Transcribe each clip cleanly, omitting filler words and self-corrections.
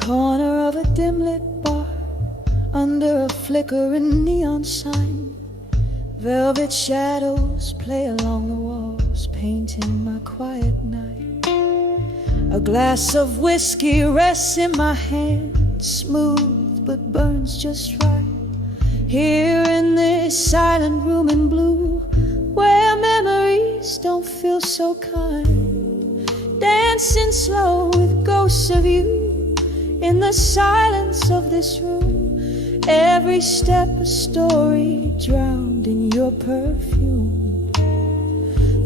corner of a dim-lit bar, under a flickering neon sign, velvet shadows play along the walls, painting my quiet night. A glass of whiskey rests in my hand, smooth but burns just right. Here in this silent room in blue, where memories don't feel so kind, dancing slow with ghosts of you in the silence of this room. Every step a story drowned in your perfume.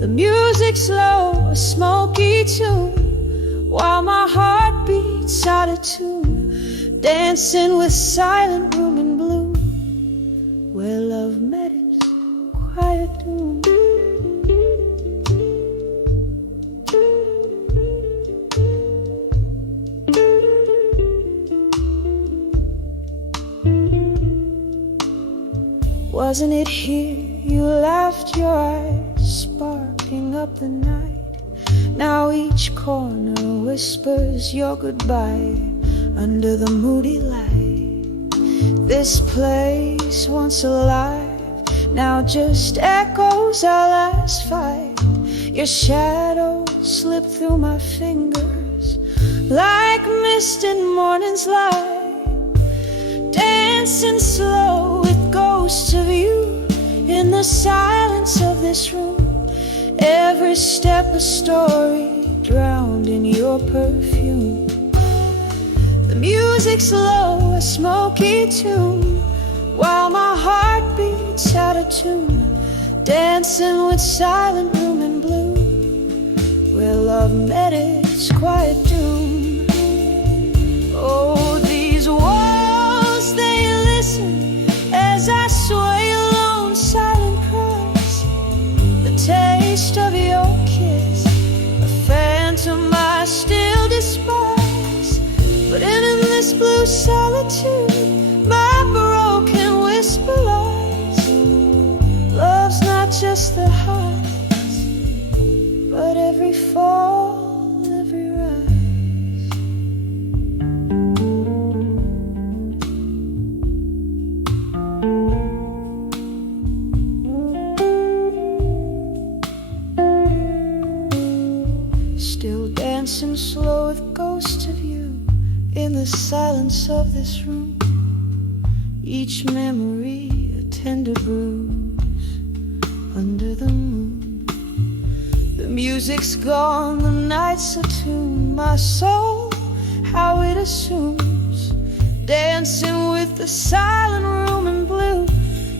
The music's low, a smoky tune, while my heart beats out of tune, dancing with silent room in blue, where love met its quiet doom. Wasn't it here you laughed, your eyes sparking up the night? Now each corner whispers your goodbye under the moody light. This place once alive, now just echoes our last fight. Your shadow slipped through my fingers like mist in morning's light, dancing slow with ghosts of you in the silence of this room. Every step a story drowned in your perfume. The music's low, a smoky tune, while my heart beats out of tune, dancing with silent room in blue, where love met its quiet doom. Oh, these walls, they listen as I sway alone, silent cries. The taste of your kiss, a phantom I still despise. But in this blue solitude, my broken whisper lies. Love's not just the highs, but every fall, every rise. Still dancing slow with ghosts of you in the silence of this room. Each memory a tender bruise under the moon. The music's gone, the night's attuned. My soul, how it assumes, dancing with the silent room in blue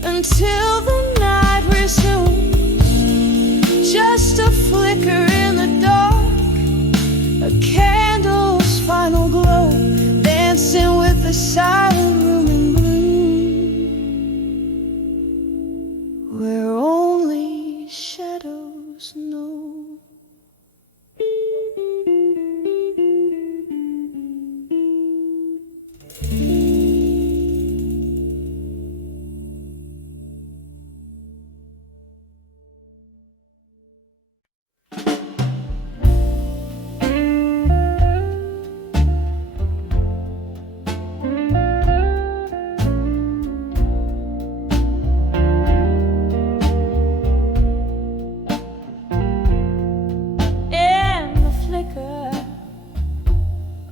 until the night resumes. Just a flicker in the dark, a candle's final glow, dancing with the silent room in blue, where only shadows know.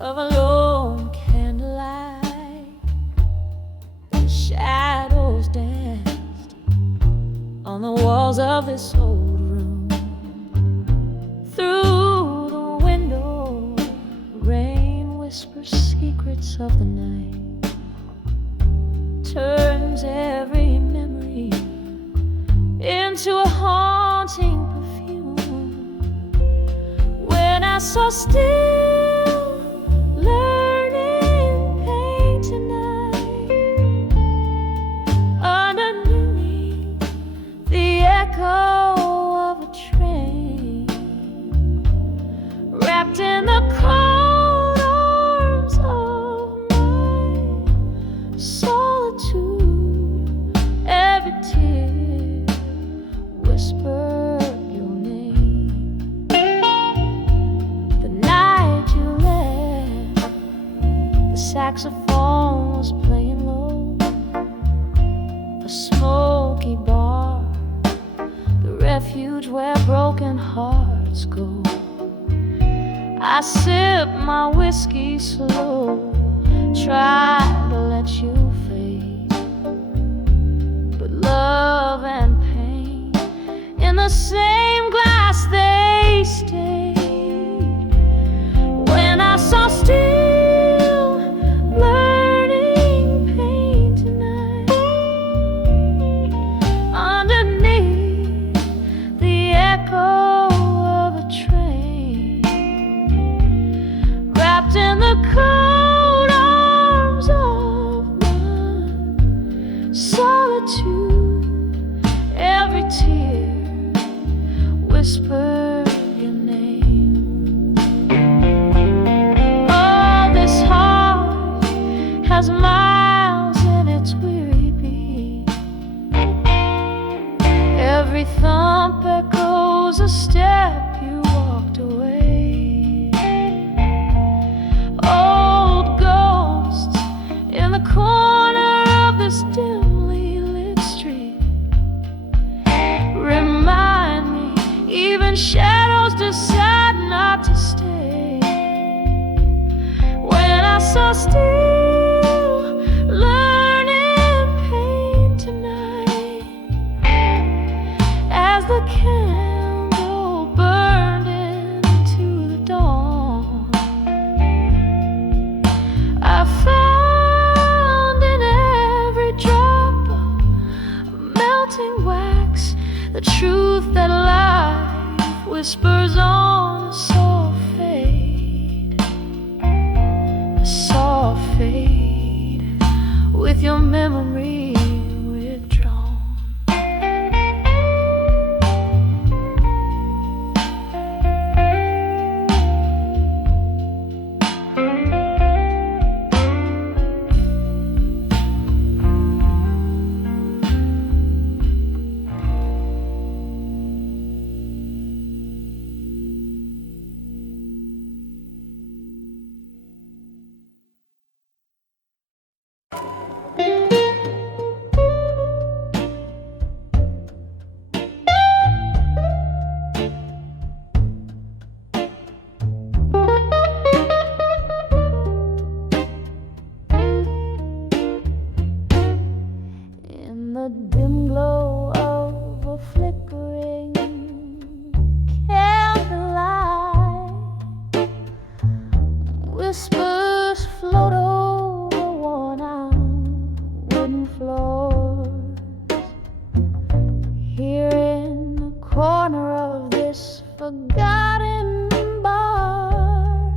Of a lone candlelight, the shadows danced on the walls of this old room. Through the window, rain whispers secrets of the night, turns every memory into a haunting perfume. When I saw still learning pain tonight, underneath the echo of a train, wrapped in the cold arms of my solitude, every tear whispered your name. The night you saxophone was playing low. A smoky bar, the refuge where broken hearts go. I sip my whiskey slow, try to let you fade, but love and pain in the same glass they stayed. When I saw still learning pain tonight, underneath the echo of a train, wrapped in the cold arms of my solitude, every tear whispered your name. Oh, this heart has miles in its weary beat. Every thump echoes a step you walked away. Old ghosts in the corner of this dimly lit street remind me even shadows decide not to stay. When I saw still learning pain tonight, as the candle burned into the dawn, I found in every drop of melting wax the truth that life whispers on a soft fade, a soft fade, with your memory withdrawn. In the dim glow of a flickering candlelight, whispers float over worn-out wooden floors. Here in the corner of this forgotten bar,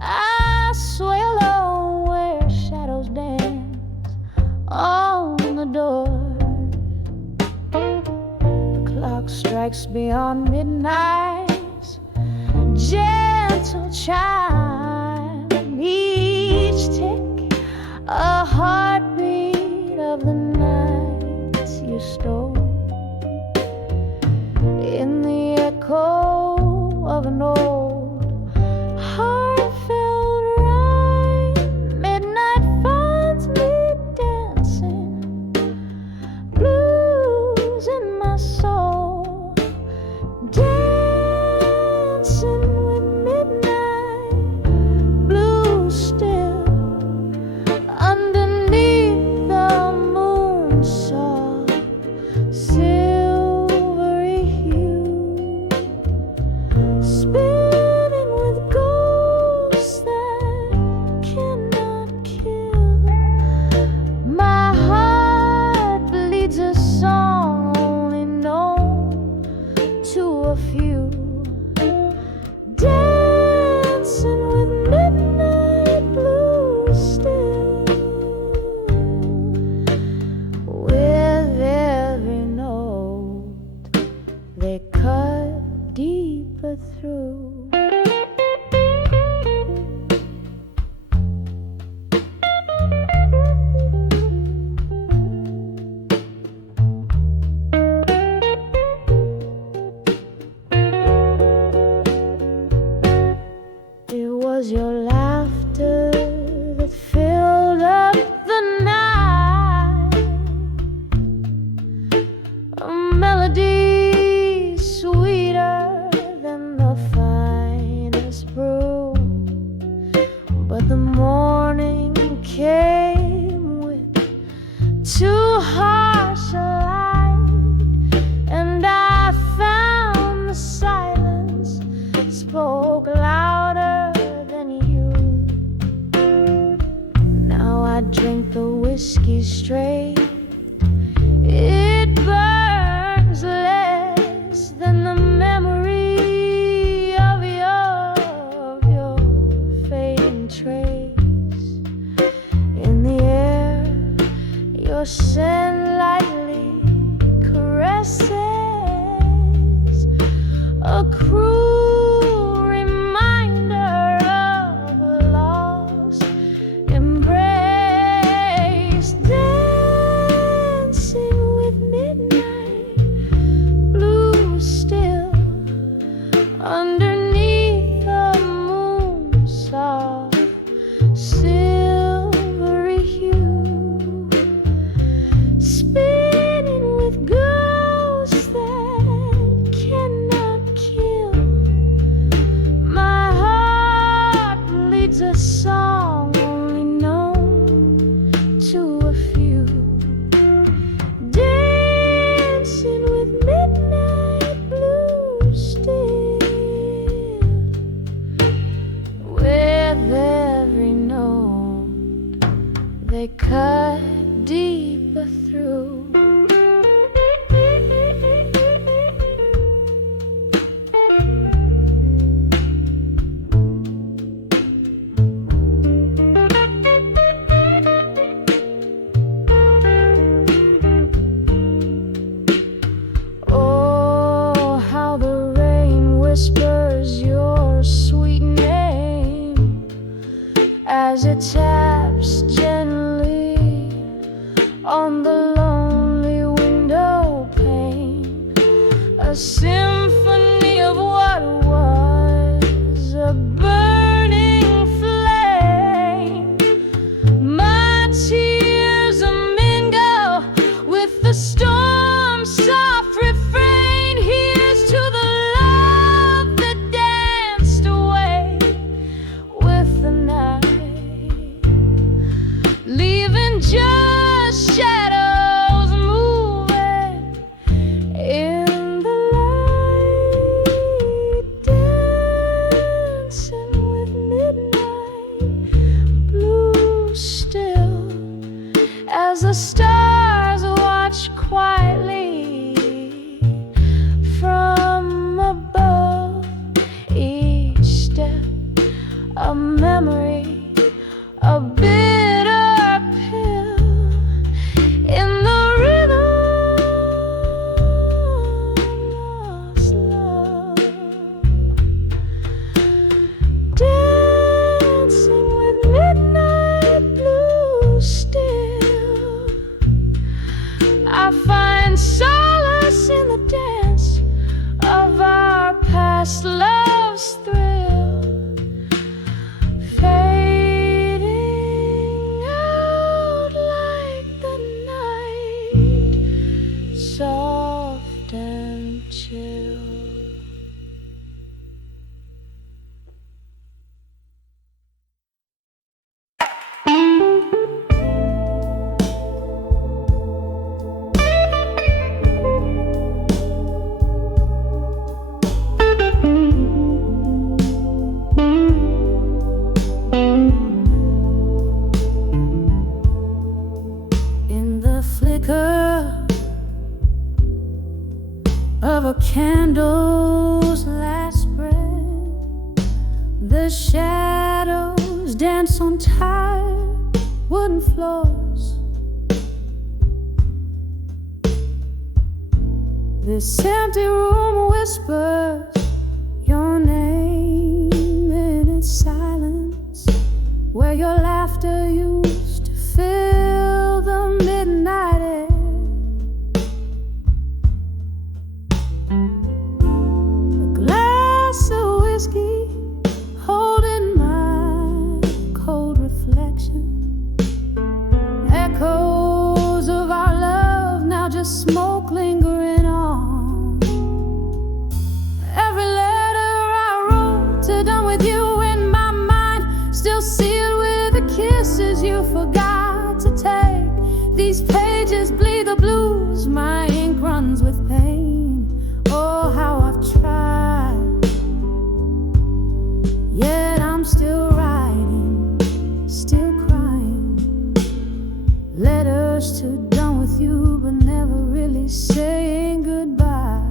I sway alone where shadows dance on the door. The clock strikes beyond midnight's gentle chime, each tick a heartbeat of the nights you stole. In the echo of an old heartfelt rhyme, midnight finds me dancing, blues in my soul, dancing with midnight. morning came with too harsh a light, and I found the silence spoke louder than you. Now I drink the whiskey straight. It burns less than the memory of your fading trace. In the air, your scent lightly caresses a cruel reminder of a lost embrace. Dancing with midnight, blue still, underneath the moon, soft silvery hue, spinning with ghosts that cannot kill. My heart leads a song only known to a few. Dancing with midnight, blue still, with every note they cut deeper through. Oh, how the rain whispers your sweet name as it taps gently on the lonely window pane. A symphony of what was a burning flame. My tears mingle with the storm's soft refrain. Here's to the love that danced away with the night, leaving just shadows moving in the light. Dancing with midnight, blue still, as the stars watch quietly from above. Each step a memory, a bitter pill in the rhythm lost love. Dancing with midnight, blue still, I find solace in the dance of our past love's thrill, fading out like the night, soft and chill. In the flicker of a candle's last breath, the shadows dance on tired wooden floors. This empty room whispers your name in its silence, where your laughter used to fill the midnight air. A glass of whiskey holding my cold reflection, echoes of our love now just smoke lingering on. Every letter I wrote to done with you in my mind, still sealed with a kiss. really saying goodbye.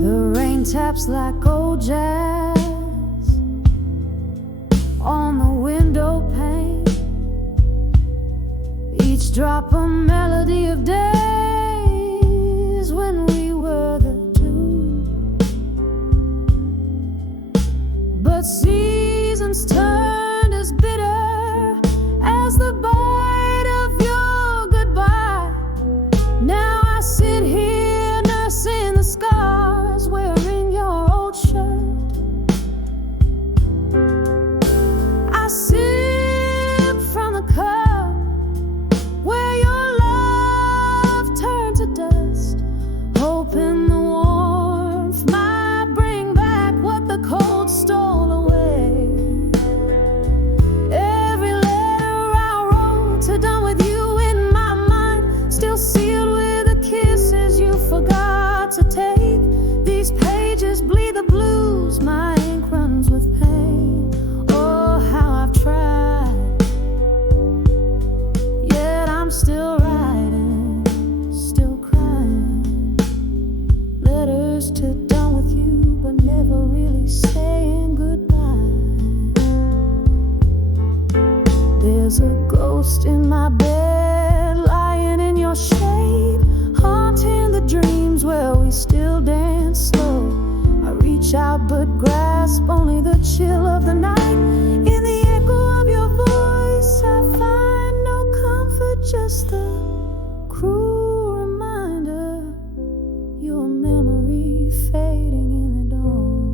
The rain taps like old jazz on the window pane, each drop a melody of days when we were the tune. But seasons turned as bitter as the bite of your goodbye. Now I sit here nursing the scars, wearing your old shirt. I sip from the cup where your love turned to dust, hoping the warmth might bring back what the cold stole away. Every letter I wrote to done with you in my mind, still sealed with the kisses you forgot to take. These pages bleed the blues, my ink runs with pain. Oh, how I've tried, yet I'm still writing, still crying. Letters to done with you, but never really saying goodbye. There's a ghost in my bed, lying in your shade, haunting the dreams where we still dance slow. I reach out but grasp only the chill of the night. In the echo of your voice I find no comfort, just the cruel reminder, your memory fading in the dawn.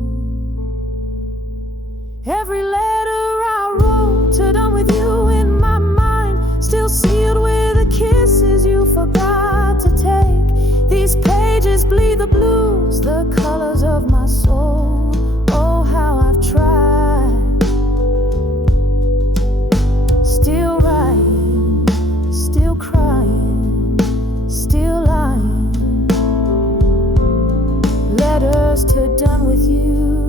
Every letter I wrote to done with you in my mind, still sealed with the kisses you forgot to take. These pages bleed the blues, the colors of my soul. Oh, how I've tried, still writing, still crying, still lying. Letters to done with you,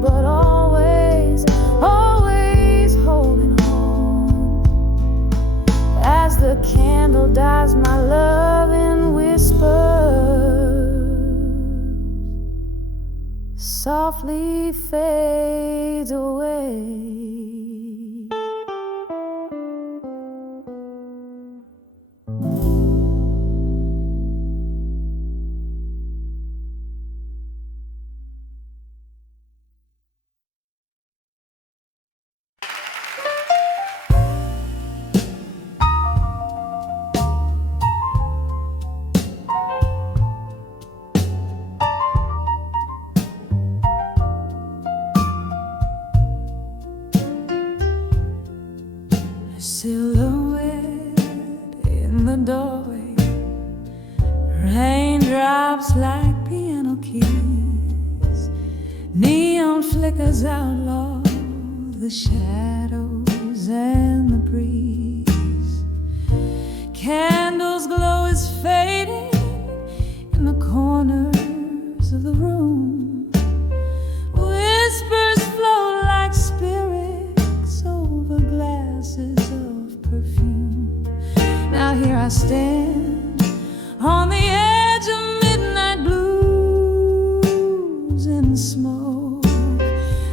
but always, always holding on. As the candle dies, my love in whispers softly fades away. Silhouette in the doorway, raindrops like piano keys, neon flickers outlaw the shadows and the breeze. Candles glow is fading in the corners of the room. Whispers flow like spirits over glasses of perfume. Now here I stand on the edge of midnight blues and smoke.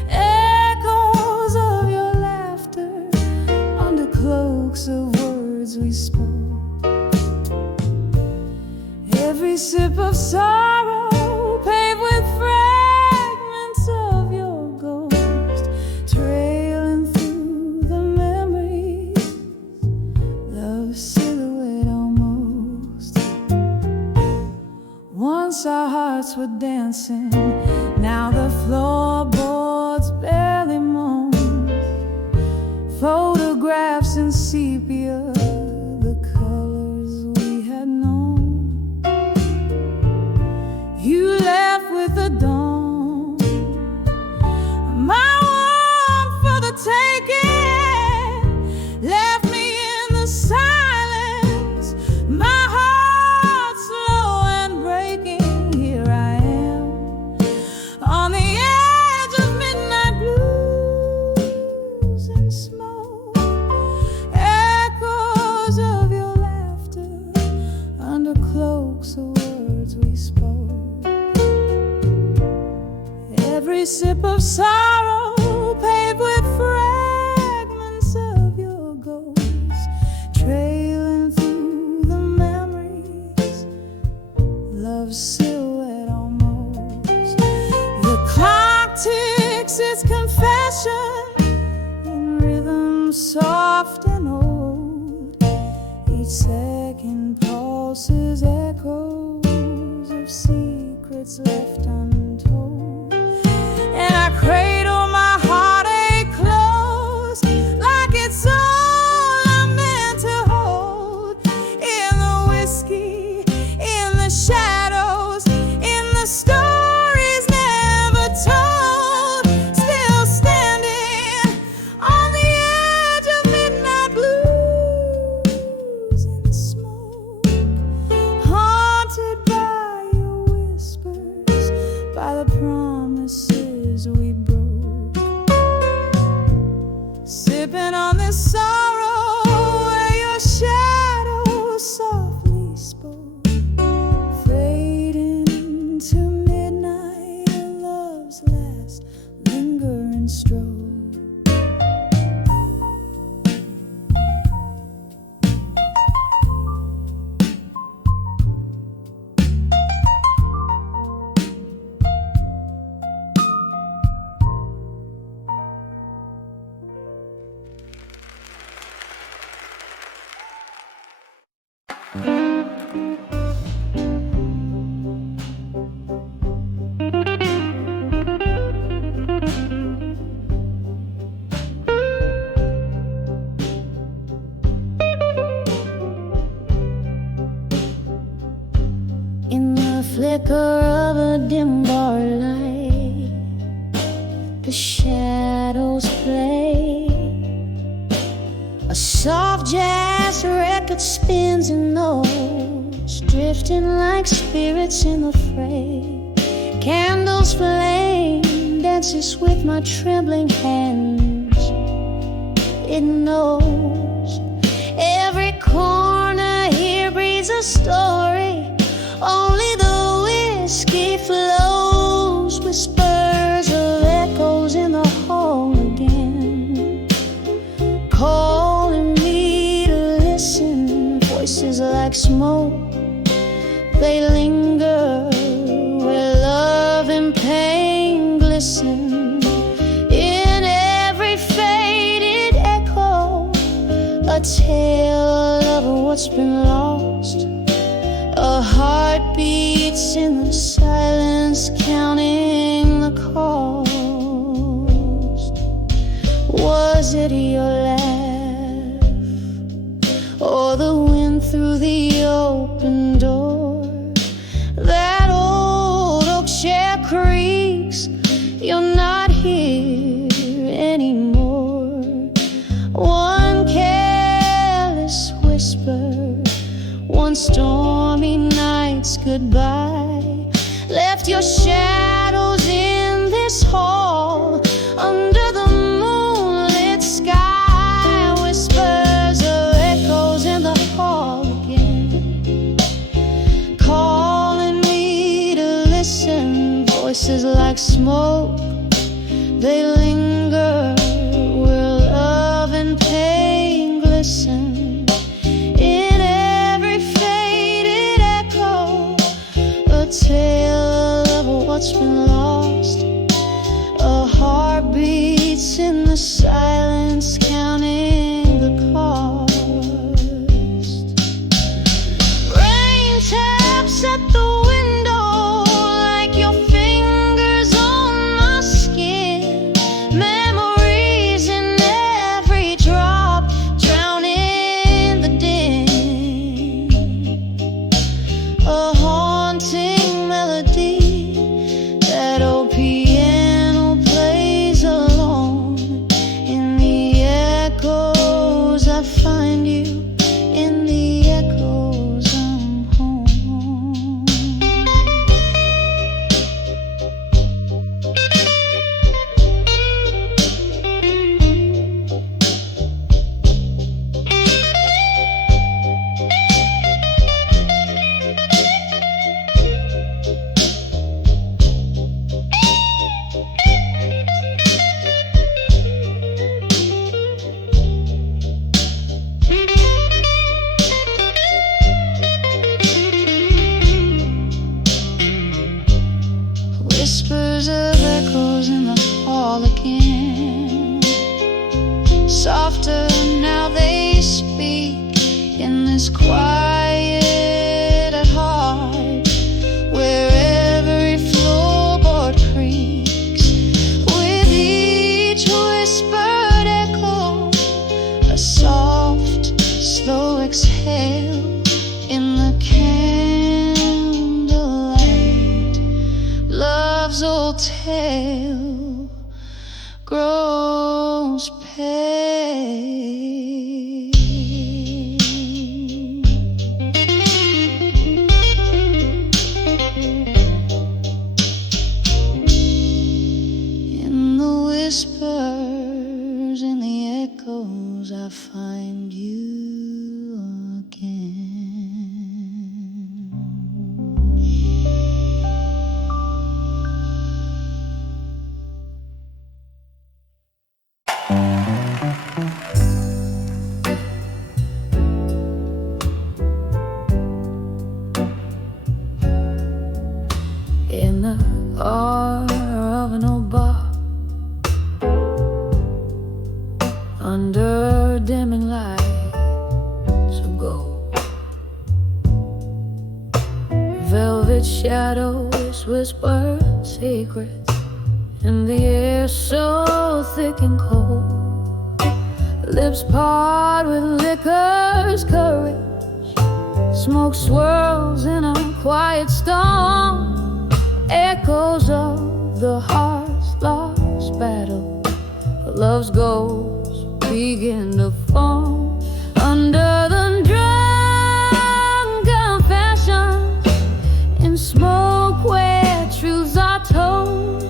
Echoes of your laughter under cloaks of words we spoke. Every sip of sorrow paved with fragments of your ghost, trailing through the memories of silhouette almost. Once our hearts were dancing, now the floorboards barely moan. Photographs in sepia, the colors we had known. Every sip of sorrow paved with fragments of your ghost, trailing through the memories, love's silhouette almost. The clock ticks its confession in rhythm soft and old. Each second pulses echoes of secrets left untold. And I cradle my heartache close, like it's all I'm meant to hold. In the whiskey, in the shadows, in the stories never told. Still standing on the edge of midnight blues and smoke, haunted by your whispers, by the promises we broke. Sipping on this sorrow where your shadow softly spoke, fading into midnight and love's last lingering stroke. In the flicker of a dim bar light, the shadows play. A soft jazz record spins in notes, drifting like spirits in the fray. Candles flame, dances with my trembling hands. It knows every corner here breathes a story. Only the whiskey flows, whispers of echoes in the hall again, calling me to listen. Voices like smoke, they linger where love and pain glisten. In every faded echo, a tale of what's been lost. A heart beats in the silence, counting the cost. Was it your laugh, or the wind through the open door? That old oak chair creaks, you're not here anymore. One careless whisper, one stormy night's goodbye, left your shadows in this hall under the moonlit sky. Whispers of echoes in the hall again, calling me to listen. Voices like smoke, they linger where love and pain glisten. In every faded echo, a tale of what's been lost. A heart beats in the silence, counting the cost. Rain taps at the window like your fingers on my skin. Memories in every drop, drown in the din. A haunting melody, that old piano plays alone in softer now they speak in this quiet at heart, where every floorboard creaks with each whispered echo, a soft, slow exhale in the candlelight. Love's old tale grows pale. In the whispers, in the echoes, I find you again. In the bar of an old bar, under dimming lights of gold, velvet shadows whisper secrets in the air so thick and cold. Lips part with liquor's courage, smoke swirls in a quiet storm. Echoes of the heart's lost battle, love's ghosts begin to form. Under the drunk confessions, in smoke where truths are told,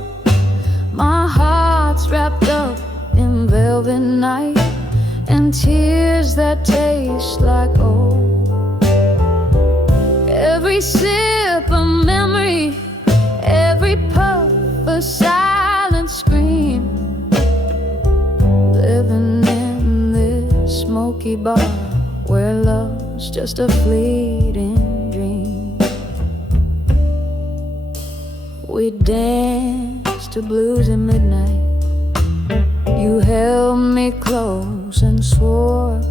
my heart's wrapped up in velvet night and tears that taste like old. Every sip a memory, every puff a silent scream, living in this smoky bar where love's just a fleeting dream. We danced to blues at midnight. You held me close and swore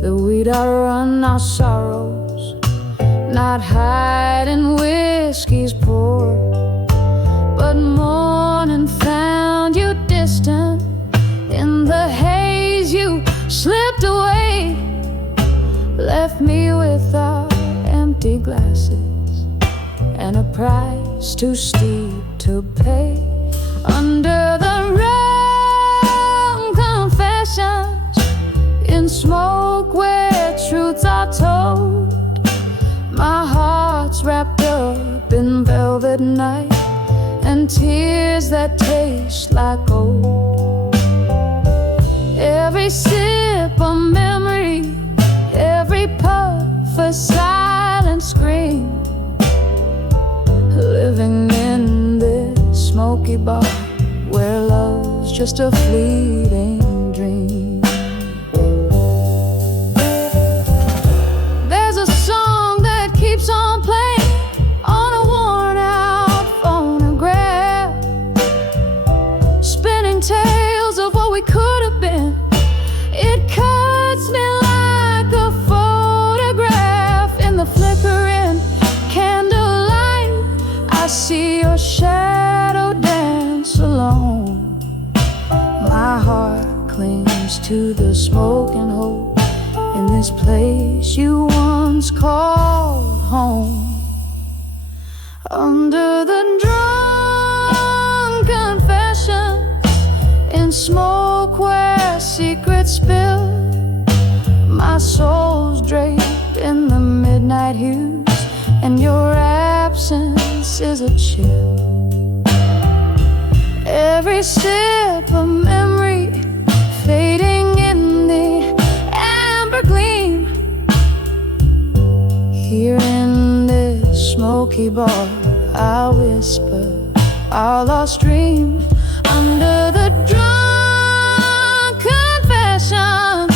that we'd outrun our sorrows, not hide in whiskey's pour. But morning found you distant. In the haze you slipped away, left me with our empty glasses and a price too steep to pay. Under the wrong confessions, in smoke where truths are told, my heart's wrapped up in velvet night and tears that taste like gold. Every sip a memory, every puff a silent scream, living in this smoky bar where love's just a fleeting dream. There's a song that keeps on playing on a worn out phonograph, spinning tales of what we could have been. It cuts me like a photograph. In the flickering candlelight, I see your shadow dance alone. My heart clings to the smoke and hope in this place you once called home. Under the drunk confessions, in smoke where secrets spill, my soul's draped in the midnight hues, and your absence is a chill. Every sip a memory, fading in the amber gleam. Here in this smoky bar, I whisper our lost dreams. Under the drunk confessions,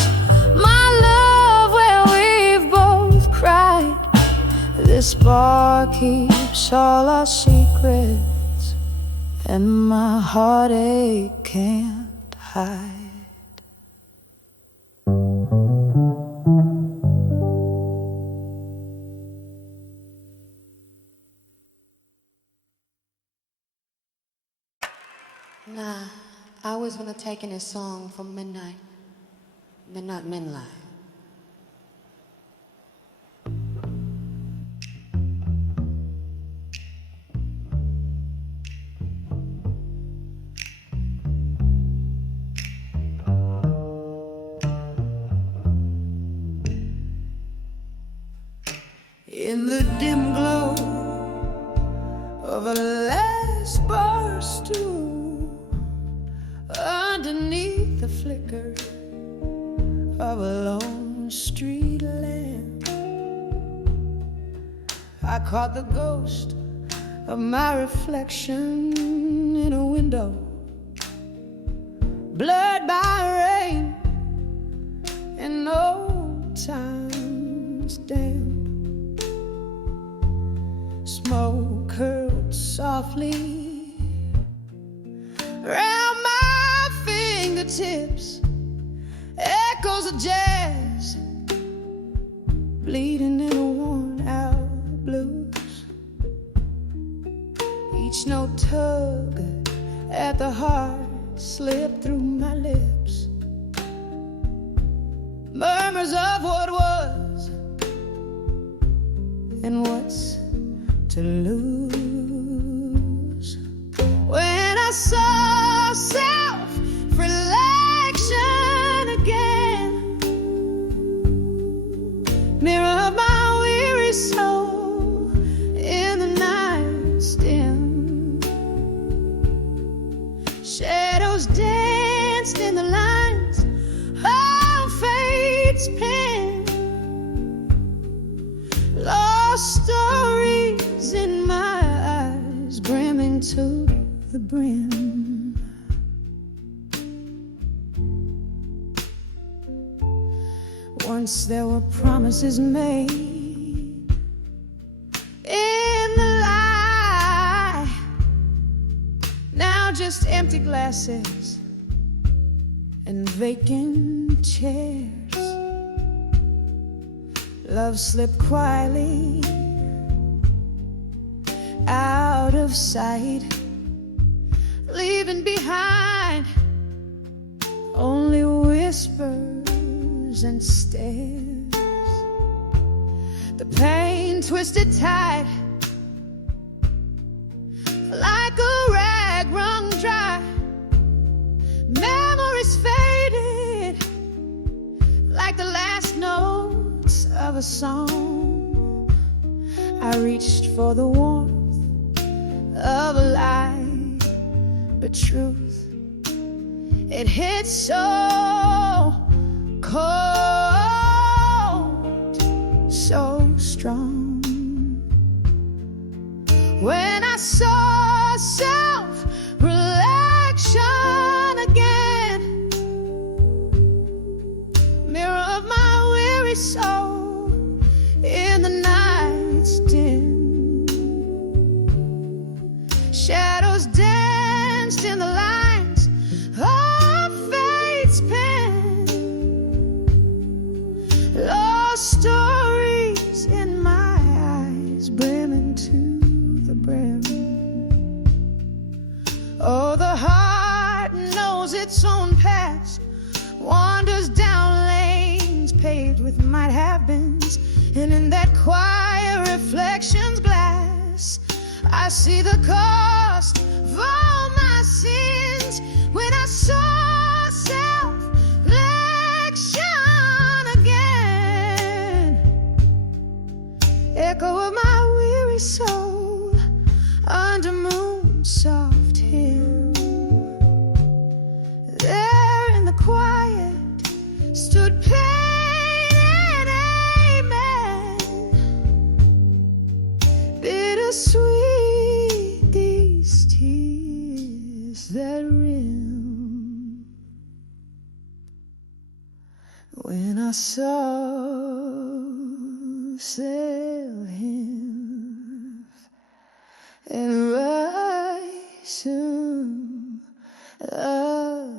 my love, where we've both cried. This bar keeps all our secrets, and my heartache can't hide. Nah, I always want to take in a song from Midnight Midnight. In the dim glow of a last bar stool, underneath the flicker of a lone street lamp, I caught the ghost of my reflection in a window, blurred by rain and old time's damp. Smoke curled softly around my fingertips, echoes of jazz bleeding in a worn-out blues. Each note tug at the heart slipped through my lips, murmurs of what was and what's to lose. When I saw self-reflection again, mirror of my weary soul in the night's dim, shadows danced in the lines of fate's pen, lost stories in my eyes, brimming to the brim. Once there were promises made in the light, now just empty glasses and vacant chairs. Love slipped quietly out of sight, leaving behind only whispers and stares. The pain twisted tight like a rag wrung dry. Memories faded like the last notes of a song. I reached for the warmth of a lie, but truth, it hit so cold, so strong. When I saw self-reflection again, mirror of my weary soul in the night's dim, shadows danced in the lines of fate's pen, lost stories in my eyes, brimming to the brim. Oh, the heart knows its own past, wanders down lanes paved with might have beens, and in that quiet reflection's glass, I see the cost of all my sins. When I saw self-reflection again, echo of my weary soul under moon's soft hymn, there in the quiet stood pain and amen, bittersweet these tears that rim. When I saw sail him and rise him again.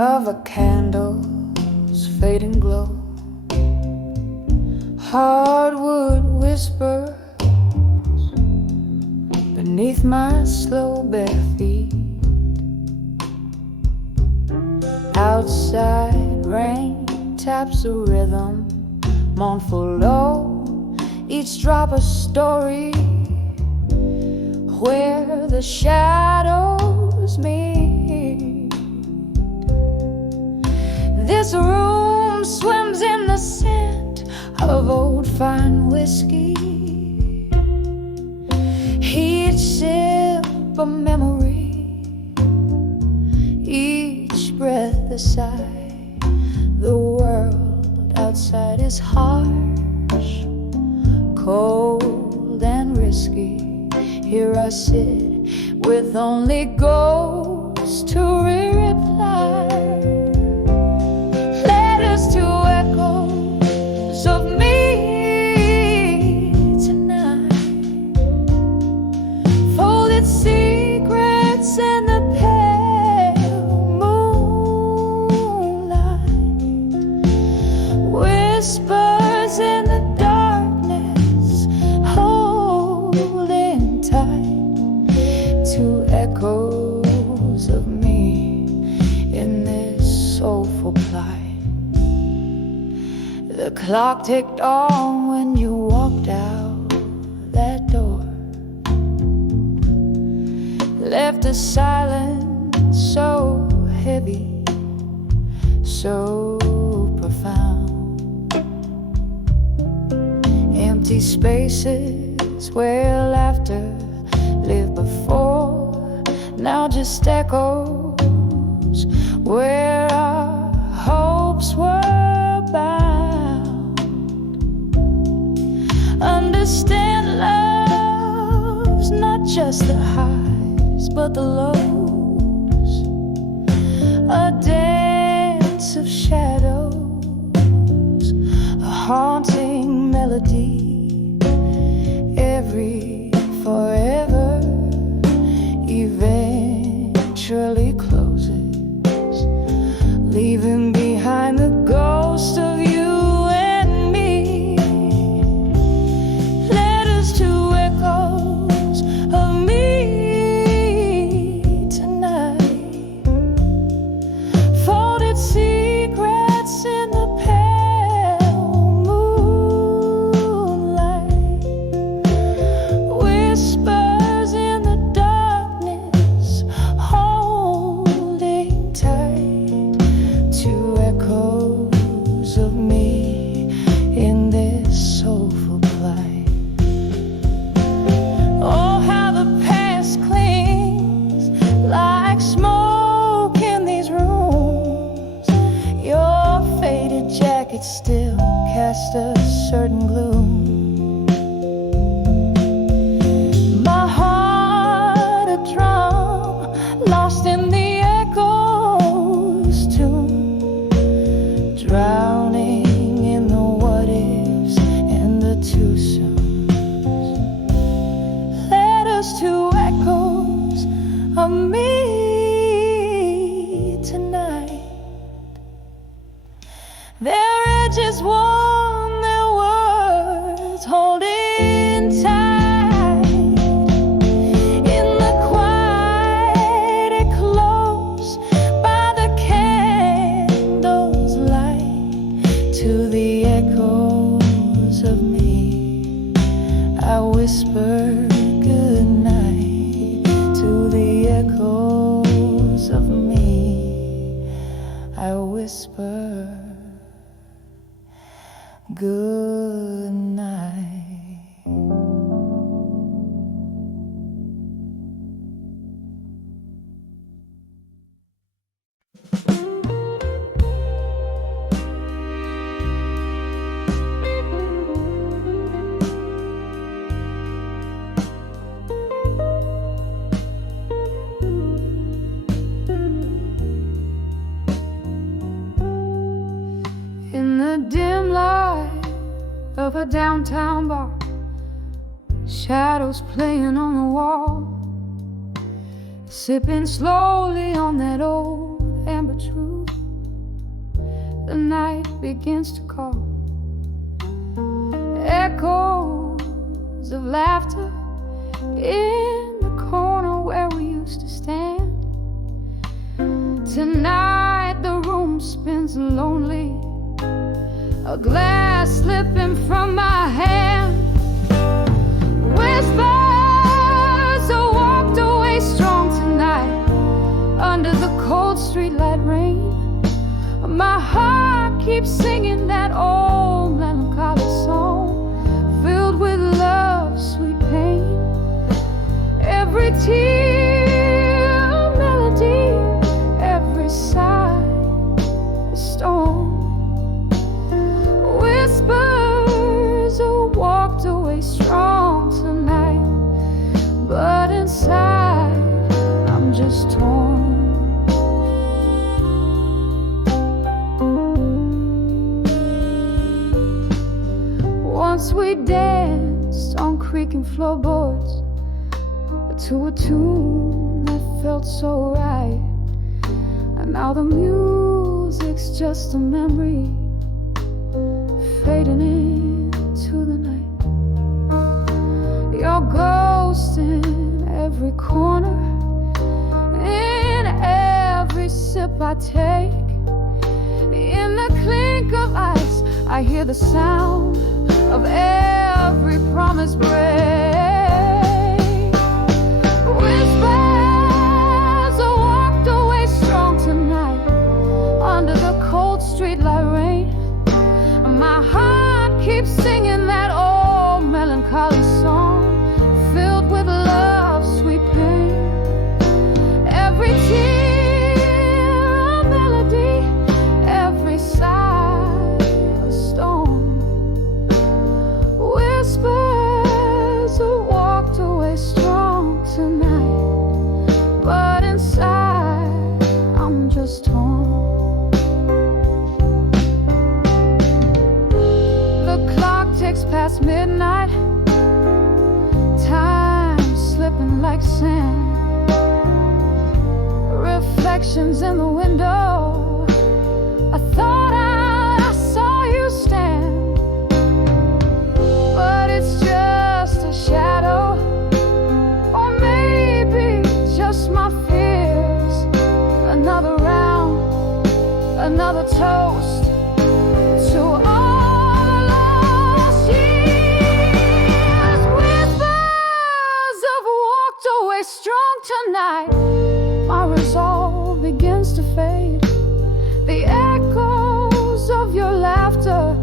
of a candle's fading glow. Hardwood whispers beneath my slow bare feet. Outside rain taps a rhythm, mournful low, each drop a story, where the shadows meet. This room swims in the scent of old fine whiskey, each sip a memory, each breath a sigh. The world outside is harsh, cold and risky. Here I sit with only ghosts to reply, letters to echoes of me tonight, folded secrets in the pale moonlight, whispers in the darkness, holding tight to echoes of me in this soulful plight. The clock ticked on when you walked out that door, left a silence so heavy, so profound. Empty spaces where laughter lived before, now just echoes where our hopes were bound. Understand love's not just the highs but the lows, a dance of shadows, a haunting melody, every forever eventually closes, leaving behind the ghost of you and me. Letters to echoes of me tonight, folded secrets in the pale moonlight, whispers in the darkness, holding tight to echoes of me in this soulful plight. Oh, how the past clings like smoke in these rooms. Your faded jacket still casts a certain gloom. My heart a drum, lost in the echoes tune, drowning in the what ifs and the too soons. Letters to echoes of me tonight. Their edges warm, their words holding tight. In the quiet, close by the candle's light, to the echoes of me, I whisper good night. To the echoes of me, I whisper good night. In the dim light of a downtown bar, shadows playing on the wall, sipping slowly on that old amber truth. the night begins to call. Echoes of laughter in the corner where we used to stand. Tonight the room spins lonely, a glass slipping from my hand. Whispers are walked away strong tonight under the cold streetlight rain. My heart keeps singing that old melancholy song, filled with love's sweet pain. Every tear a melody, every sigh a storm. Whispers are walked away strong tonight, but inside I'm just torn. Once we danced on creaking floorboards to a tune that felt so right, and now the music's just a memory fading into the night. Your ghost in every corner, in every sip I take. In the clink of ice, I hear the sound of every promise break. Whispers are walked away strong tonight under the cold streetlight rain. My heart keeps singing that old melancholy song, filled with love's sweet pain. Every tear a melody, every sigh a storm. Whispers are walked away strong tonight, but inside I'm just torn. The clock ticks past midnight, time slipping like sand. Reflections in the window, I thought I saw you stand, but it's just a shadow, or maybe just my fears. Another round, another toast to all the lost years. Whispers have walked away strong tonight. My resolve begins to fade. The echoes of your laughter,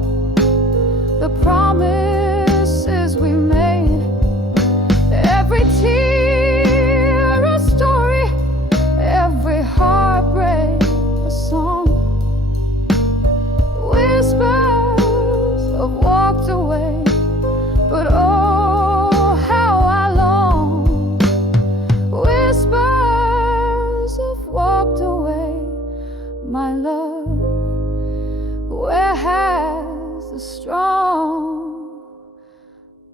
the promises we made. Every tear a story, every heartbreak a song. Whispers have walked away, but oh, how I long. Whispers have walked away, my love. Where has the strong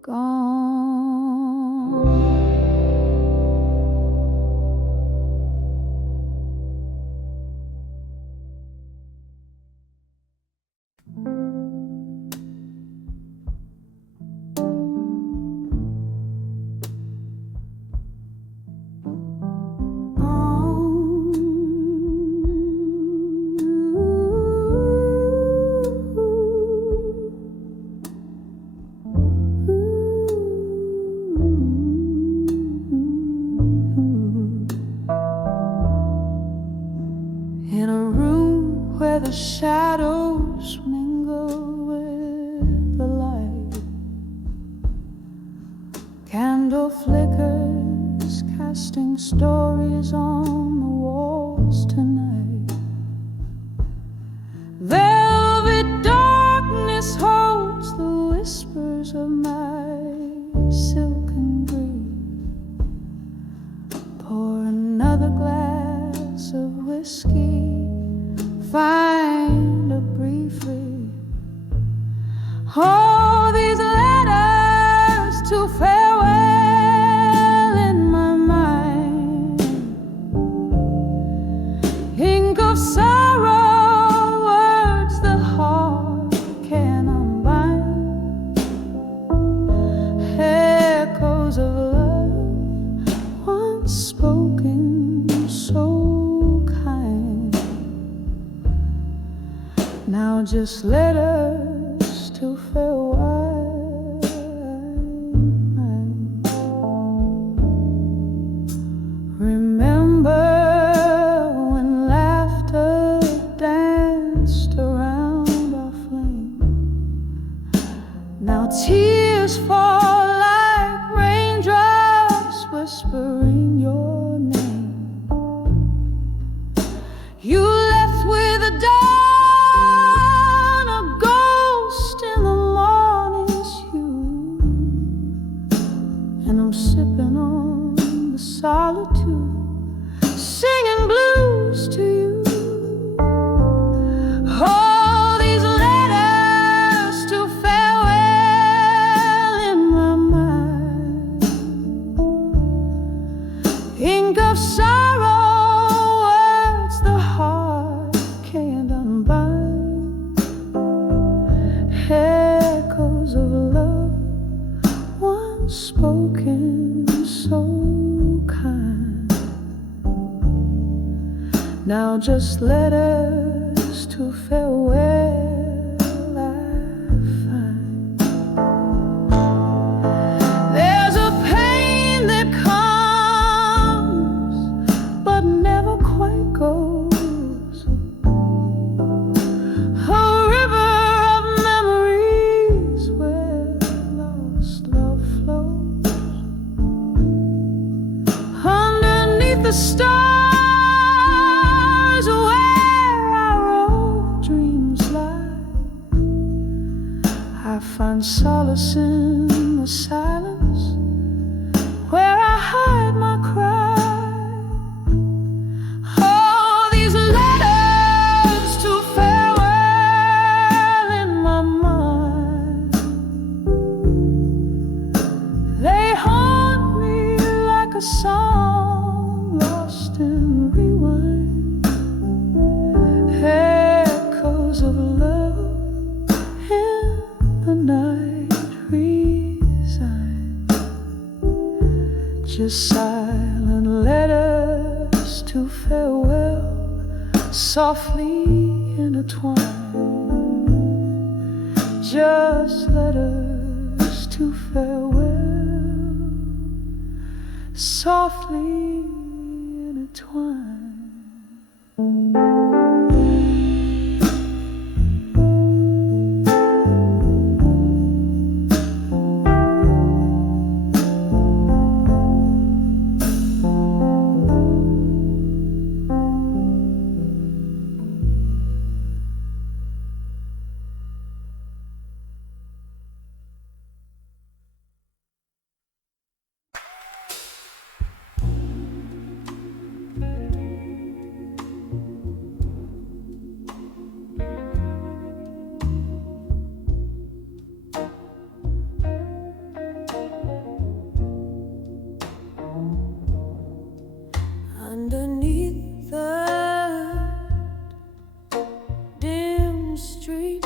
gone? In a room where the shadows mingle with the light, candle flickers casting stories on the walls tonight. Velvet darkness holds the whispers of my silken grief. Pour another glass of whiskey, find a briefly. Oh, these letters to farewell in my mind. Ink of sorrow, words the Now just letters to farewell. Remember when laughter danced around our flame. Now tears fall like raindrops whispering your name. You left with a dawn, a ghost in the morning's hue, and I'm sipping on the solitude, singing blues to you. All these letters to farewell in my mind, ink of sorrow, words the heart can't unbind, echoes of love once spoken so kind. Now just letters to farewell I find. There's a pain that comes but never quite goes, a river of memories where lost love flows. Underneath the stars where our old dreams lie, I find solace in the silence where I hide my cry. All these letters to farewell in my mind, they haunt me like a song lost in rewind, echoes of love in the night resign. Just silent letters to farewell, softly intertwined. Just letters to farewell, softly intertwined. Underneath the dim street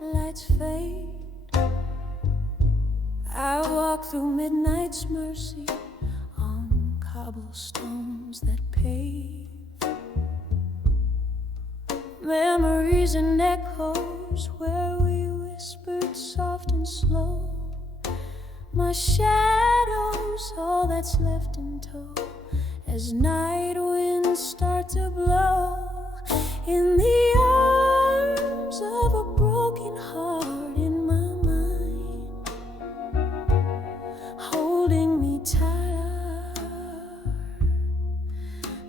lights fade, I walk through midnight's mercy on cobblestones that pave. Memories and echoes where we whispered soft and slow. My shadow's all that's left in tow as night winds start to blow. In the arms of a broken heart in my mind, holding me tighter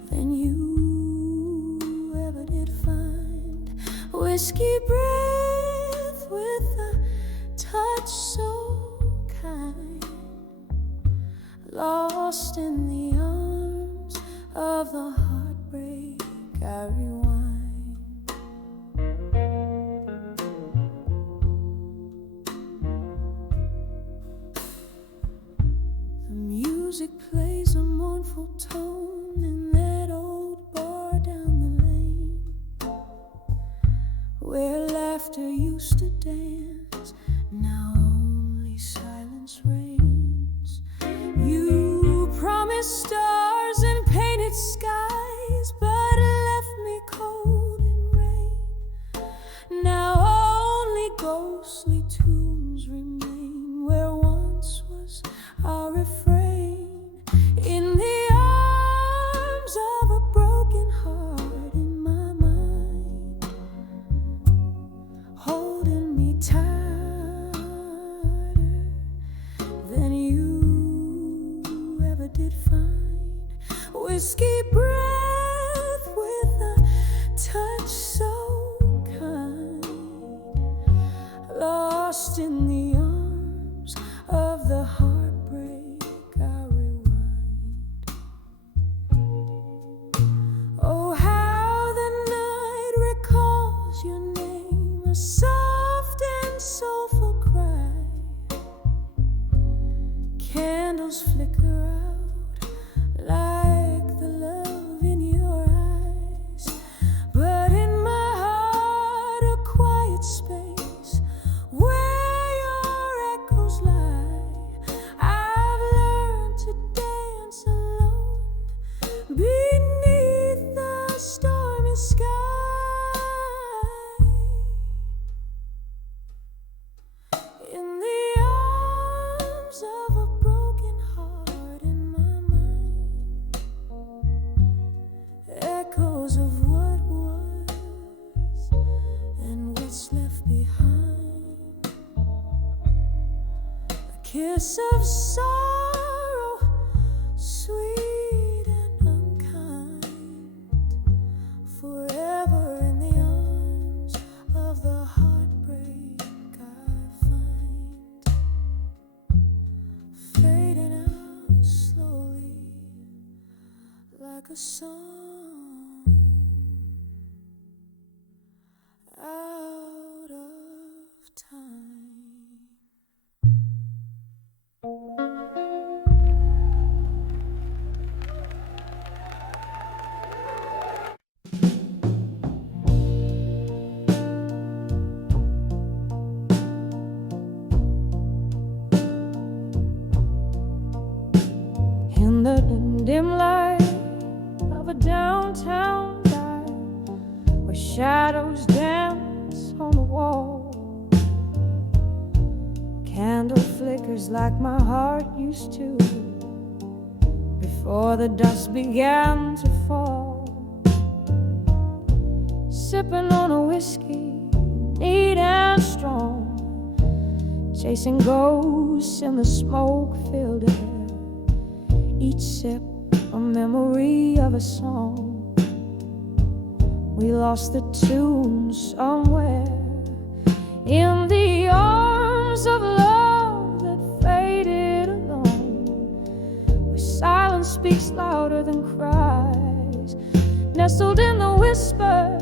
than you ever did find. Whiskey breath with a touch so kind, lost in the arms of the heartbreak I rewind. The music plays a mournful tone in that old bar down the lane, where laughter used to dance, now only silence reigns. You promised stars and painted skies, but left me cold in rain. Now ghostly tunes remain where once was our refrain. In the arms of a broken heart in my mind, holding me tighter than you ever did find. Whiskey breath with a touch so kind, lost in the arms of the heartbreak I rewind. Oh, how the night recalls your name, a soft and soulful cry. Candles flicker out like the love in your eyes, but in my heart a quiet space where your echoes lie. I've learned to dance alone beneath the stormy sky. In the arms of a broken heart in my mind, echoes of what was and what's left behind. A kiss of sorrow, sweet and unkind, forever in the arms of the heartbreak I find, fading out slowly like a song out of time. In the dim light of a downtown dive, where shadows dance on the wall, candle flickers like my heart used to before the dust began to fall. Sipping on a whiskey, neat and strong, chasing ghosts in the smoke-filled air. Each sip a memory of a song. We lost the tune somewhere in the arms of love that faded alone, where silence speaks louder than cries, nestled in the whisper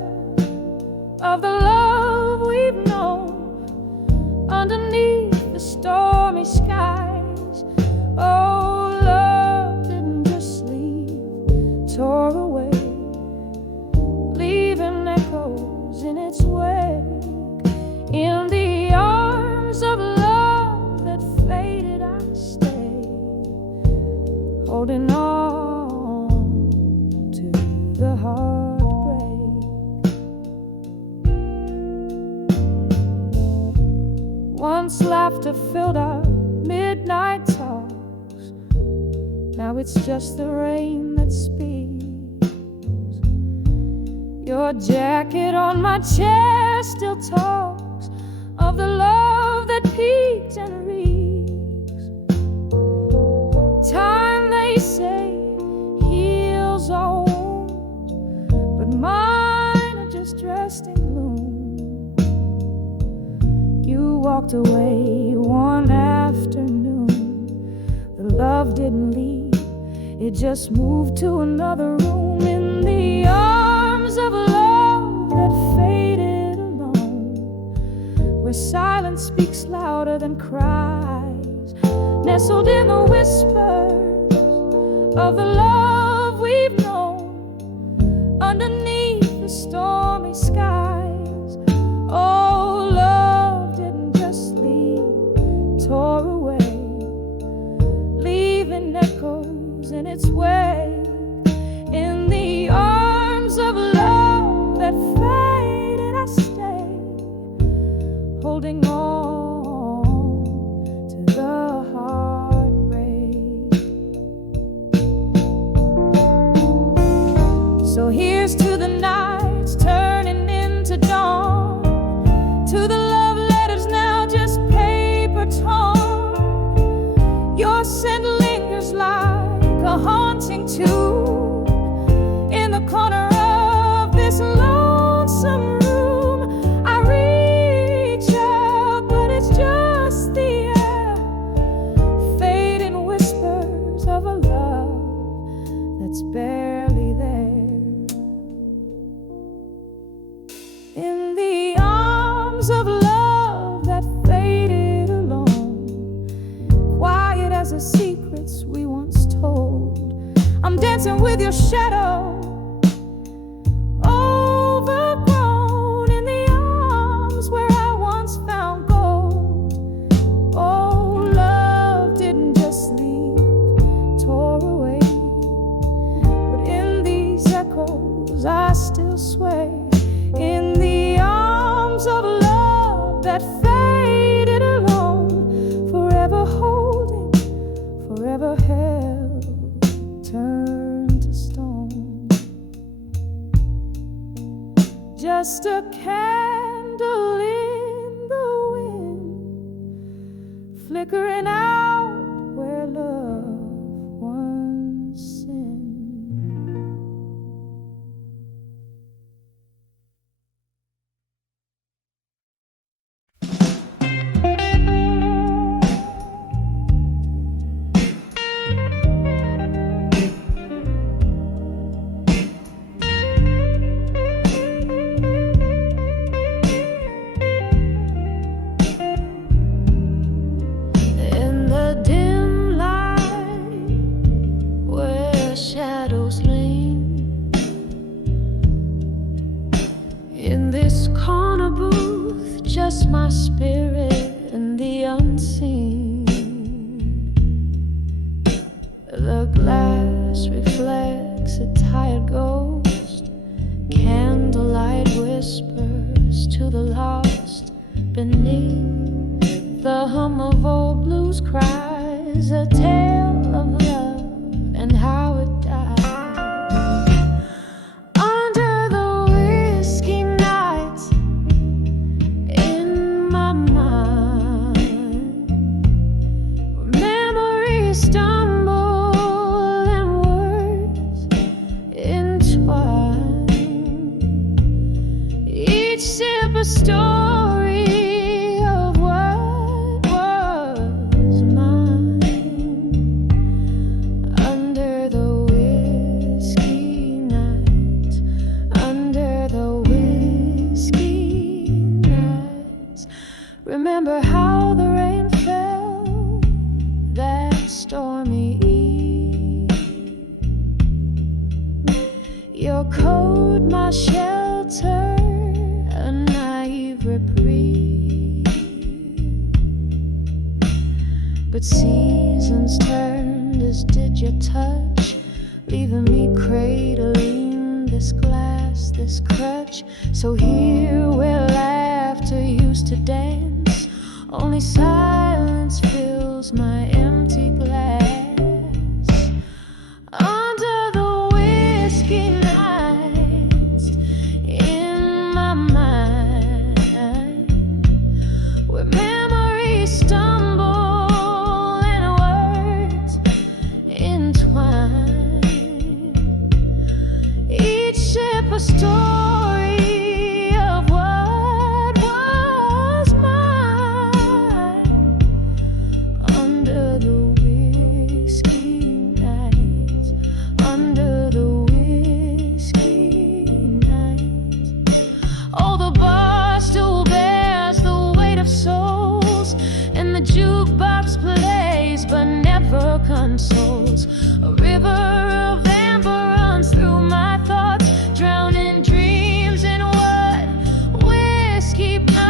of the love we've known underneath the stormy skies. Oh, love didn't just leave, tore away, leaving echoes in its wake. In the arms of love that faded, I stay, holding on to the heartbreak. Once laughter filled our midnight talks, now it's just the rain that speaks. Your jacket on my chest still talks of the love that peaked and reeks. Time, they say, heals all wounds, but mine are just dressed in gloom. You walked away one afternoon. The love didn't leave, it just moved to another room. In the arms of love that faded alone, where silence speaks louder than cries, nestled in the whispers of the love we've known underneath the stormy skies. Oh, love didn't just leave, tore away, leaving echoes in its wake. In the arms of love that faded, I stay, holding holding on to the heartbreak. So here's to the nights turning into dawn, to the love letters now just paper torn. Your scent lingers like a haunting tune in the corner of this lonesome room. I reach out, but it's just the air, fading whispers of a love that's barely there. In the arms of love that faded alone, quiet as the secrets we once told, I'm dancing with your shadow, overgrown in the arms where I once found gold. Oh, love didn't just leave, tore away, but in these echoes I still sway. In the arms of love that faded alone, forever holding, forever held, turned to stone. Just a candle in the wind, flickering out where love once sinned. In the dim light where shadows lean, in this corner booth, just my spirit and the unseen. The glass reflects a tired ghost, candlelight whispers to the lost beneath the hum of old blues cries, a tale of love and how it died. Under the whiskey nights in my mind, memories stumble and words entwine, each sip a story of what was mine. Under the whiskey nights, under the whiskey nights, remember how the rain fell that stormy eve. Your coat, my shelter, a naive reprieve. But seasons turned as did your touch, leaving me cradling this glass, this crutch. So here where laughter used to dance, only silence fills my empty glass. Under the whiskey nights in my mind, where memories stumble and words entwine, each ship a story of what was mine. Under the whiskey nights, under the whiskey nights. Oh, the bar still bears the weight of souls, and the jukebox plays but never consoles. A river of amber runs through my thoughts, drowning dreams in what whiskey blood.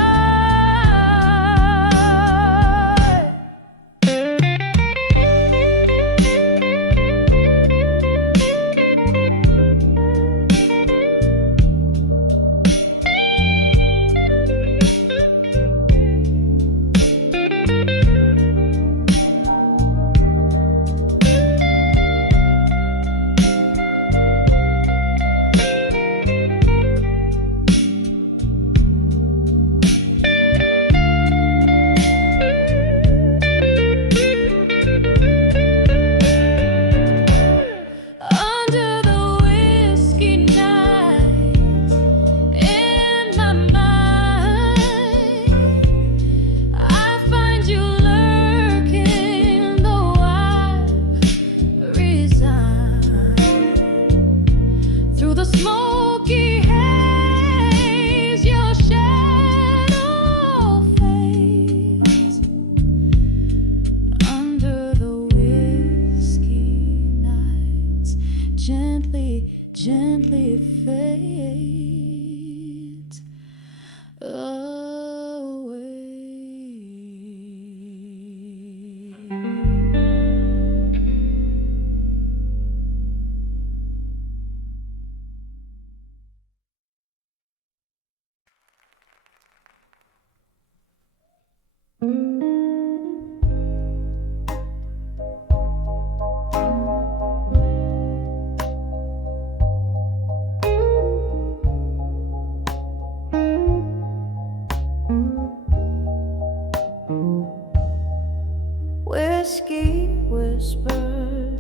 Whiskey whispers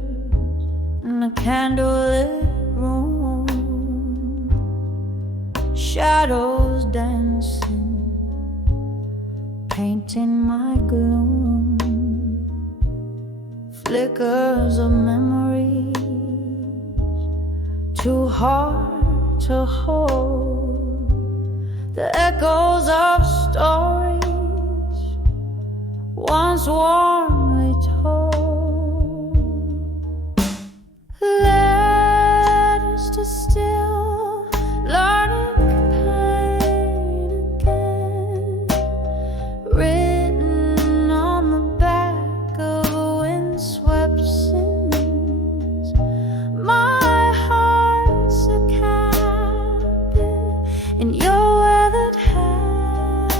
in a candlelit room, shadows dancing, painting my gloom, flickers of memories, too hard to hold, the echoes of stories once warmly told, letters to still learning pain again, written on the back of windswept sins. My heart's a captive in your weathered hands,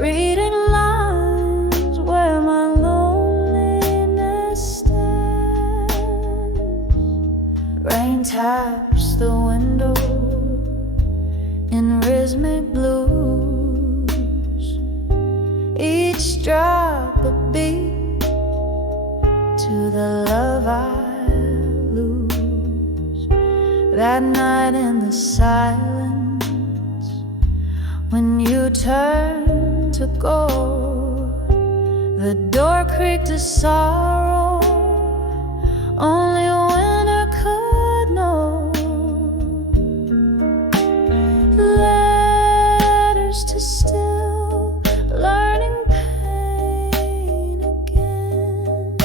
reading lines where my loneliness stands. Rain taps the window in rhythmic blues, each drop a beat to the love I lose. That night in the silence, when you turned to go, the door creaked to sorrow only winter could know. Letters to still learning pain again,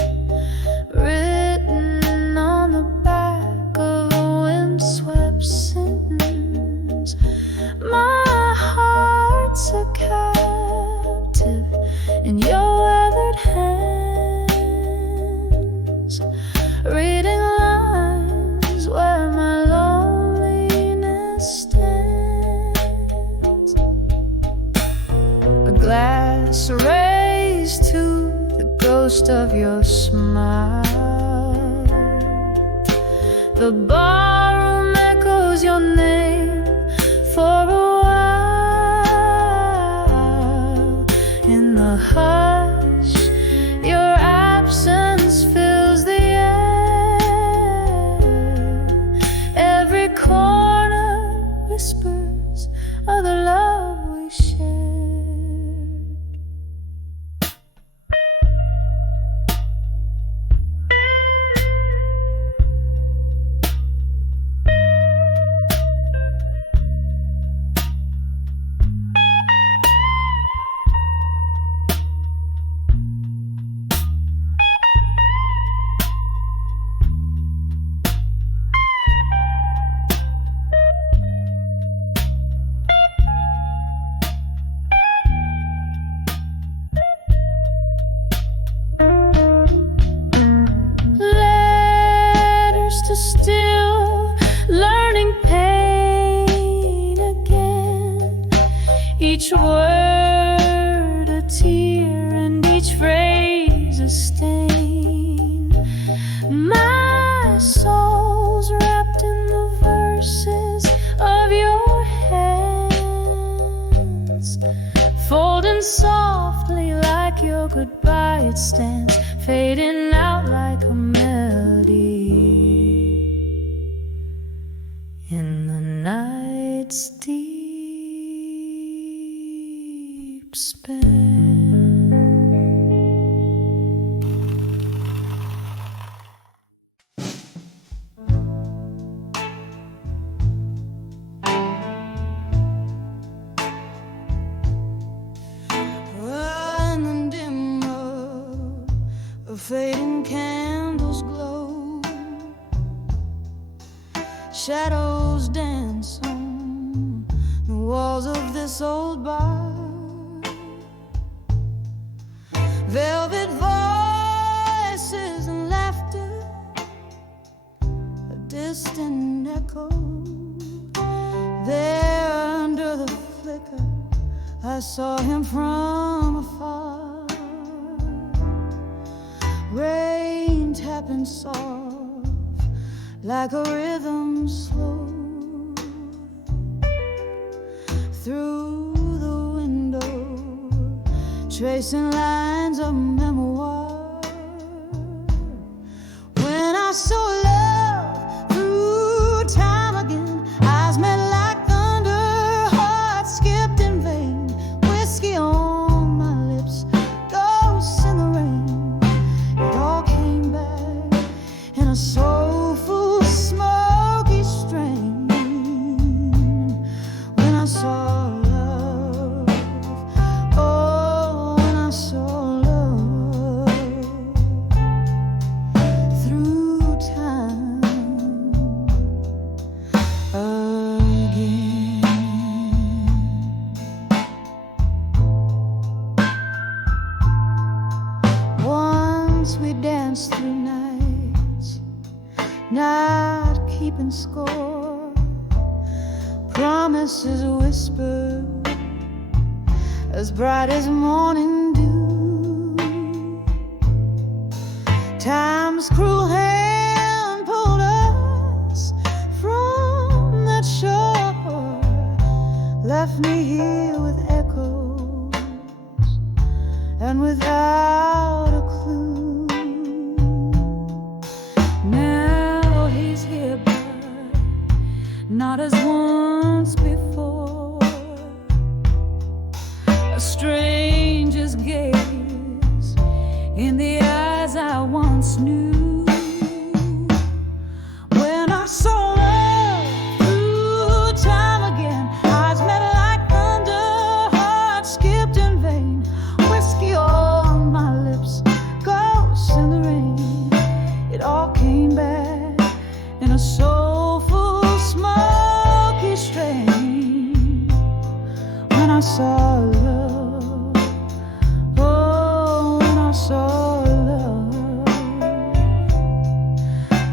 written on the back of a windswept sentence. My heart's a captive in your weathered hands, reading lines where my loneliness stands. A glass raised to the ghost of your smile, the barroom echoes your name for a while. In the hush, your absence fills the air. Every corner whispers of the love we shared. Letters to still learning pain again, each word a tear and each phrase a stain. My soul's wrapped in the verses of your hands, folding softly like your goodbye. It stands fading out like a melody in the night's deep span. In the dim of fading candles glow, shadows dance on the walls of this old bar. Velvet voices and laughter, a distant echo. There under the flicker, I saw him from afar, rain tapping soft like a rhythm slow through the window, tracing lines of memoir. When I saw love through time again, eyes met like thunder, hearts skipped in vain, whiskey on my lips, ghosts in the rain. It all came back in a soulful, smoky strain. When I saw love, oh, when I saw love through time again. Once we danced through nights, not keeping score, promises whispered as bright as morning dew. Time's cruel hand pulled us from that shore, left me here with echoes and without a clue. Now he's here, but not as once before. A stranger's gaze in the eyes I once knew. When I saw love through time again, eyes met like thunder, hearts skipped in vain, whiskey on my lips, ghosts in the rain. It all came back in a soulful, smoky strain. When I saw love, oh, when I saw love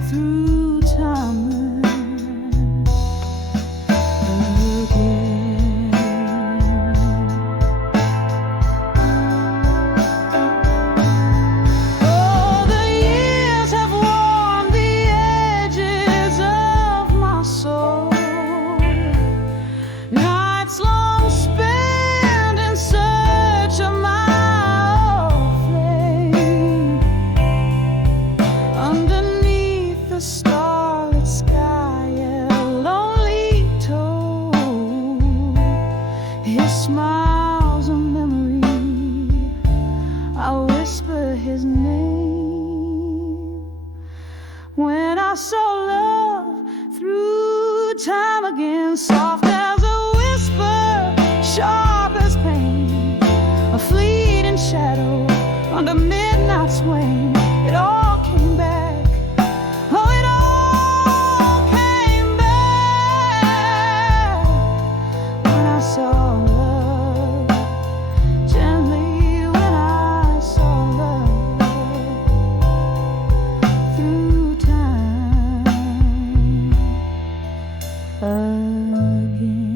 through time again. Oh, the years have warmed the edges of my soul, nights long spent in search of my old flame. Underneath the starlit sky, a lonely toad, his smile's a memory. I whisper his name. When I saw love through time again, soft as a whisper, sharp as pain, a fleeting shadow under midnight's wane. It all came back, oh, it all came back. When I saw love, gently when I saw love through time again.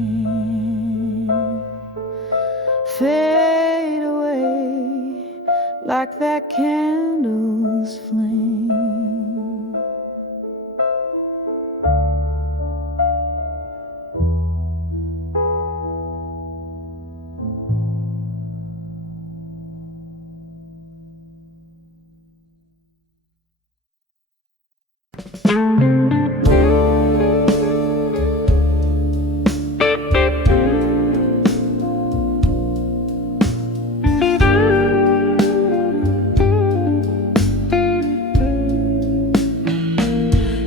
Fade away like that candle's flame.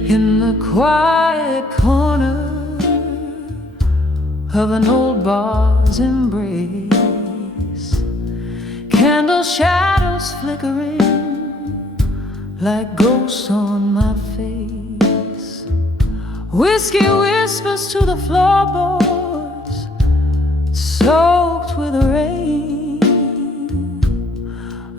In the quiet corner of an old bar's embrace, candle shadows flickering like ghosts on my face. Whiskey whispers to the floorboards, soaked with rain.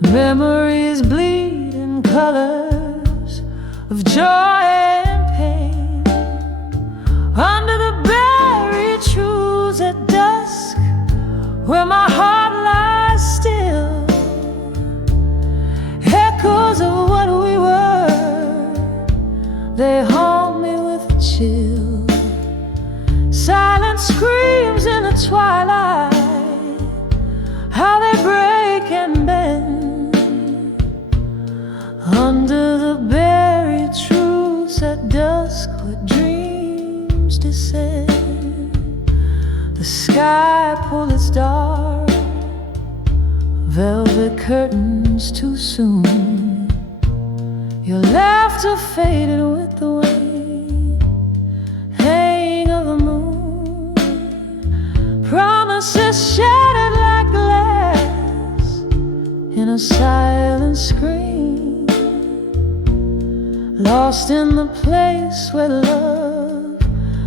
Memories bleed in colors of joy and pain. Under the berry trees at dusk, where my heart twilight, how they break and bend under the buried truths at dusk where dreams descend. The sky pulled its dark velvet curtains too soon. Your laughter faded with the way, hang of the moon. Promises shattered like glass in a silent scream, lost in the place where love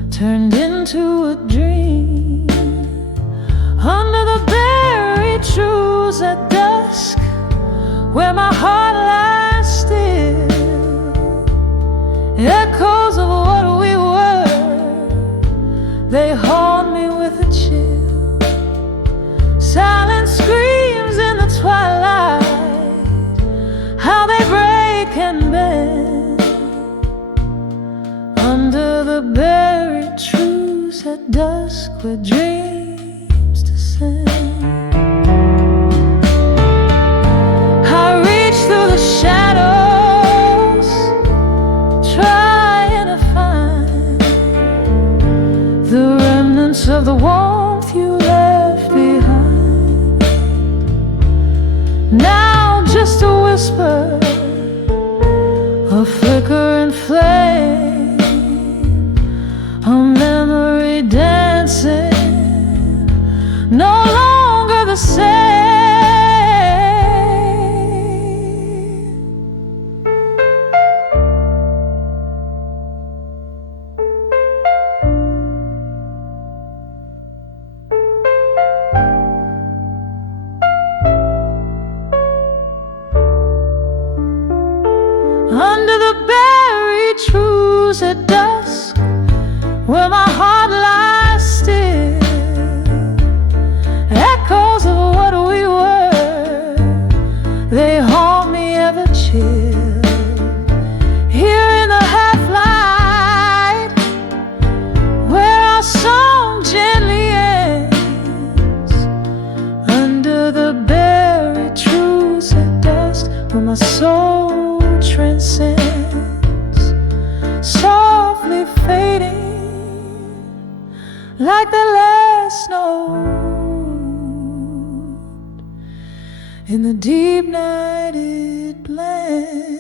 turned into a dream. Under the buried truths at dusk, where my heart lies still, echoes of what we were, they haunt me with a chill. Silent screams in the twilight, how they break and bend under the buried truths at dusk where dreams descend. I reach through the shadows, trying to find the remnants of the warmth you left behind. Now just a whisper, a flickering flame, a memory dancing, no longer the same. Under the buried truths at dusk, where my heart lies still, echoes of what we were, they haunt me ever chill. Here in the half-light, where our song gently ends, under the buried truths at dusk, where my soul transcends, softly fading like the last note in the deep night it blends.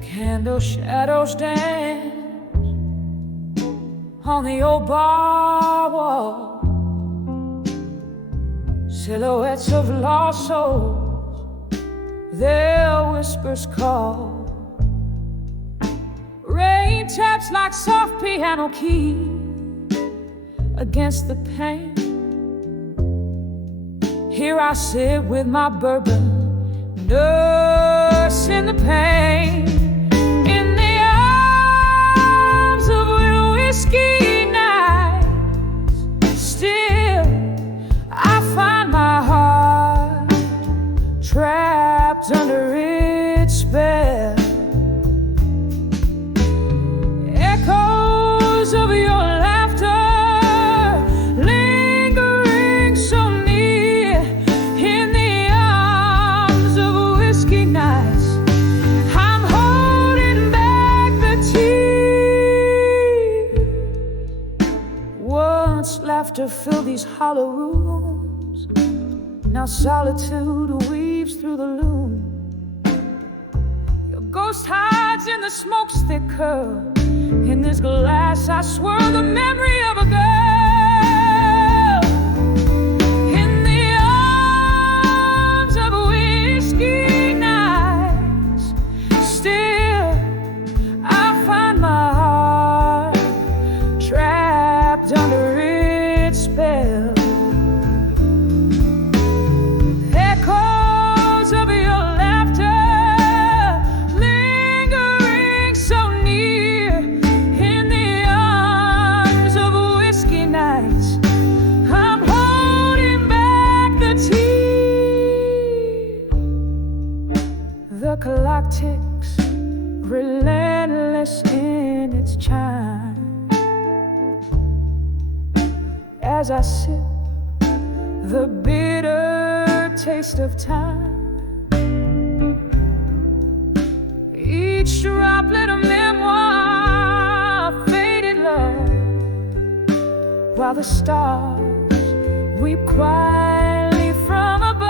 Candle shadows dance on the old bar wall, silhouettes of lost souls, their whispers call. Rain taps like soft piano keys against the pane. Here I sit with my bourbon, nursing the pain. Whiskey nights, still I find my heart trapped under its spell. Echoes of your laughter lingering so near in the arms of whiskey nights. I'm holding back the tears. Once laughter filled these hollow rooms, now solitude weaves through the loom. Your ghost hides in the smoke's thick curl. In this glass I swirl the memory of a girl. In the arms of whiskey nights, still I find my heart trapped under its spell. clock ticks, relentless in its chime. As I sip the bitter taste of time, each droplet a memoir of faded love, while the stars weep quietly from above.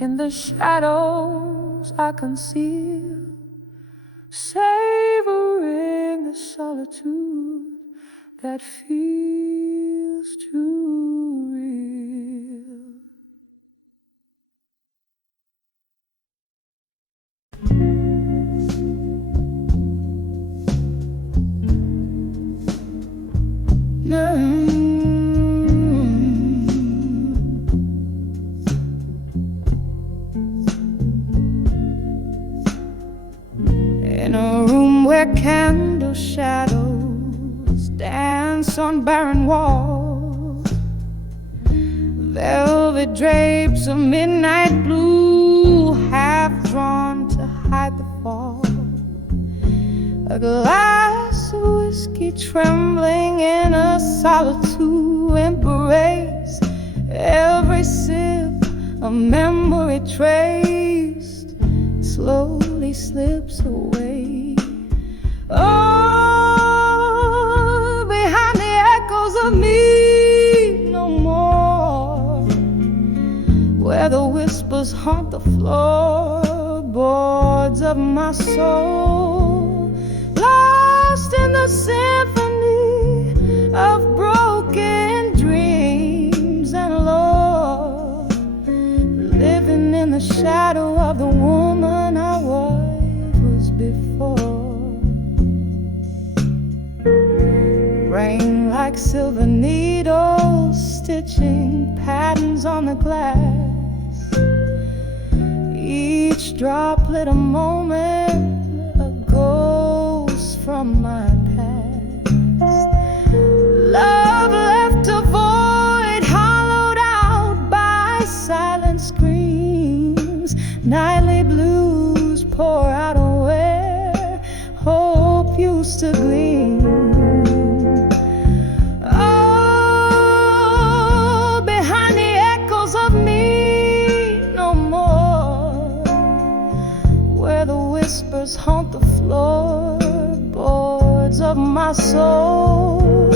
In the shadows I conceal, savoring the solitude that feels too real. In a room where candle shadows dance on barren walls, velvet drapes of midnight blue half drawn to hide the fall, a glass of whiskey trembling in a solitude embrace, every sip a memory traced slowly slips away. Oh, behind the echoes of me no more, where the whispers haunt the floorboards of my soul, lost in the symphony of broken dreams and lore, living in the shadow of the woman I was before. Rain like silver needles stitching patterns on the glass, each droplet a moment, a ghost from my past. Love left a void hollowed out by silent screams, nightly blues pour out where hope used to gleam. Oh, behind the echoes of me no more, where the whispers haunt the floorboards of my soul,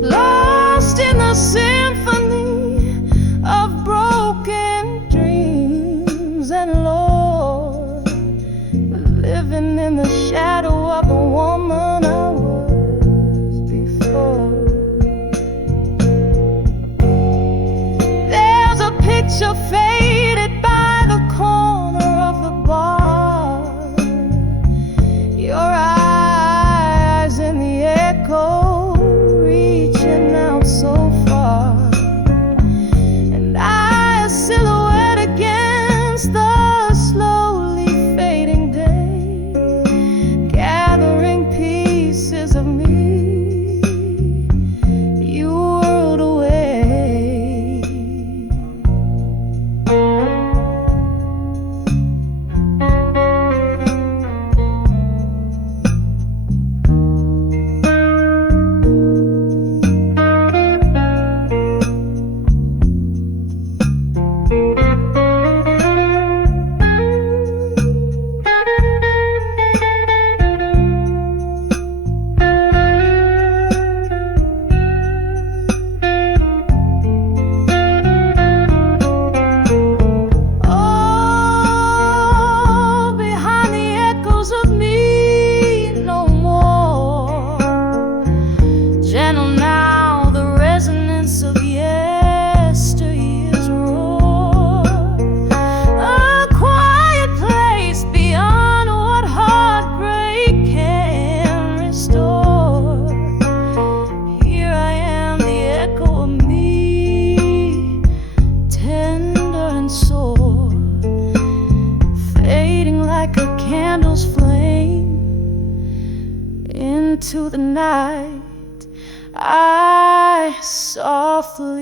lost in the symphony of broken dreams and lore, living in the shadow of the woman I was before. There's a picture faded by the corner of the bar, your eyes in the echo reaching out so far, and I a silhouette against the like a candle's flame into the night. I softly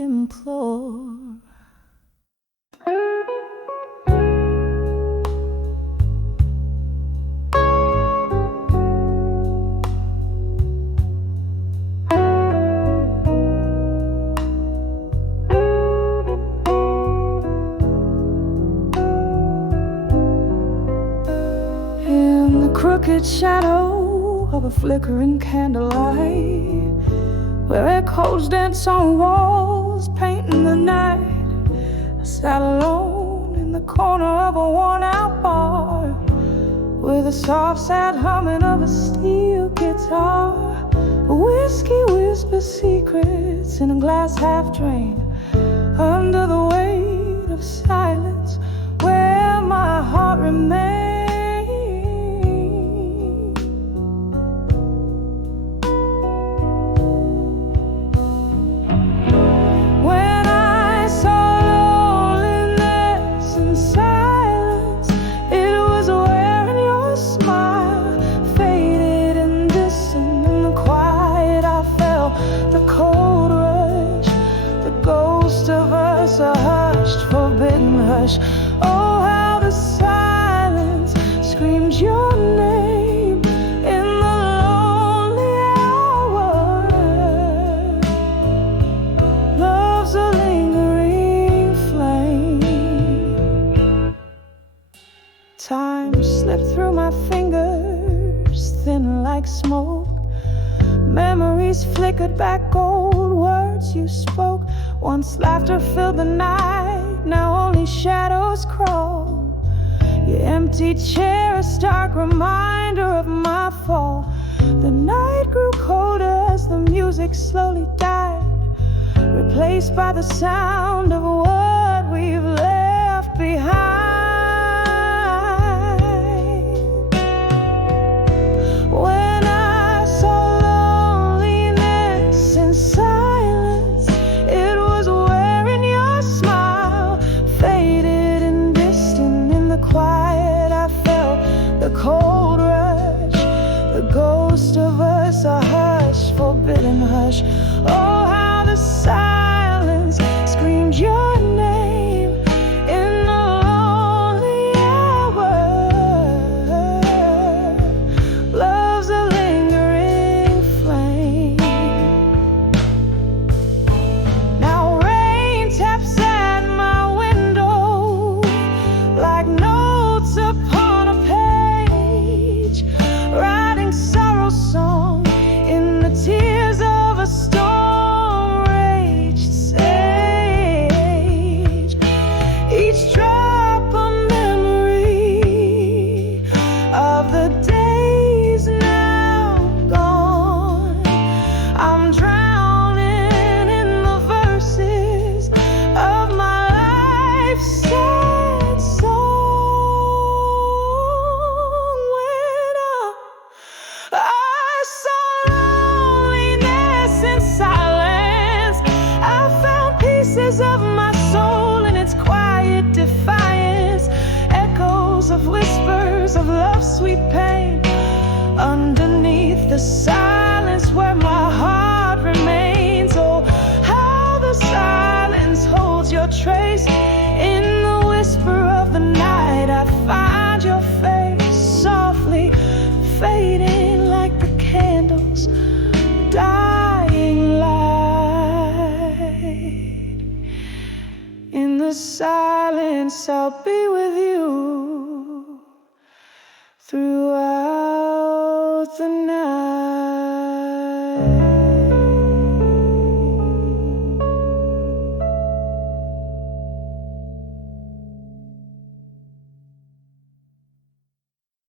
implore. In the crooked shadow of a flickering candlelight, where echoes dance on walls, painting the night, I sat alone in the corner of a worn-out bar, with the soft, sad humming of a steel guitar. Whiskey whispers secrets in a glass half drained, under the weight of silence, where my heart remains. Oh, how the silence screams your name in the lonely hour. Love's a lingering flame. Time slipped through my fingers, thin like smoke. Memories flickered back, old words you spoke. Once laughter filled the night, now only shadows crawl. Your empty chair, a stark reminder of my fall. The night grew colder as the music slowly died, replaced by the sound of what we've left behind. When I saw loneliness in silence, it was wearing your smile, faded and distant in the quiet. I felt the cold rush, the ghost of us, a hush, forbidden hush. Oh, how the silence screamed your name in the lonely hour. Love's a lingering flame. Now rain taps at my window like notes upon a page, writing sorrow song in the tears of a storm-raged sage. Each drop a memory of the days now gone. I'm drowning in the verses of my life's sad song. When I saw loneliness in silence, I found pieces of my soul in its quiet defiance, echoes of whispers of love's sweet pain, underneath the silence where my heart remains. Oh, how the silence holds your trace in the whisper of the night. I find your face softly fading like the candles dying light. In the silence I'll be with you throughout.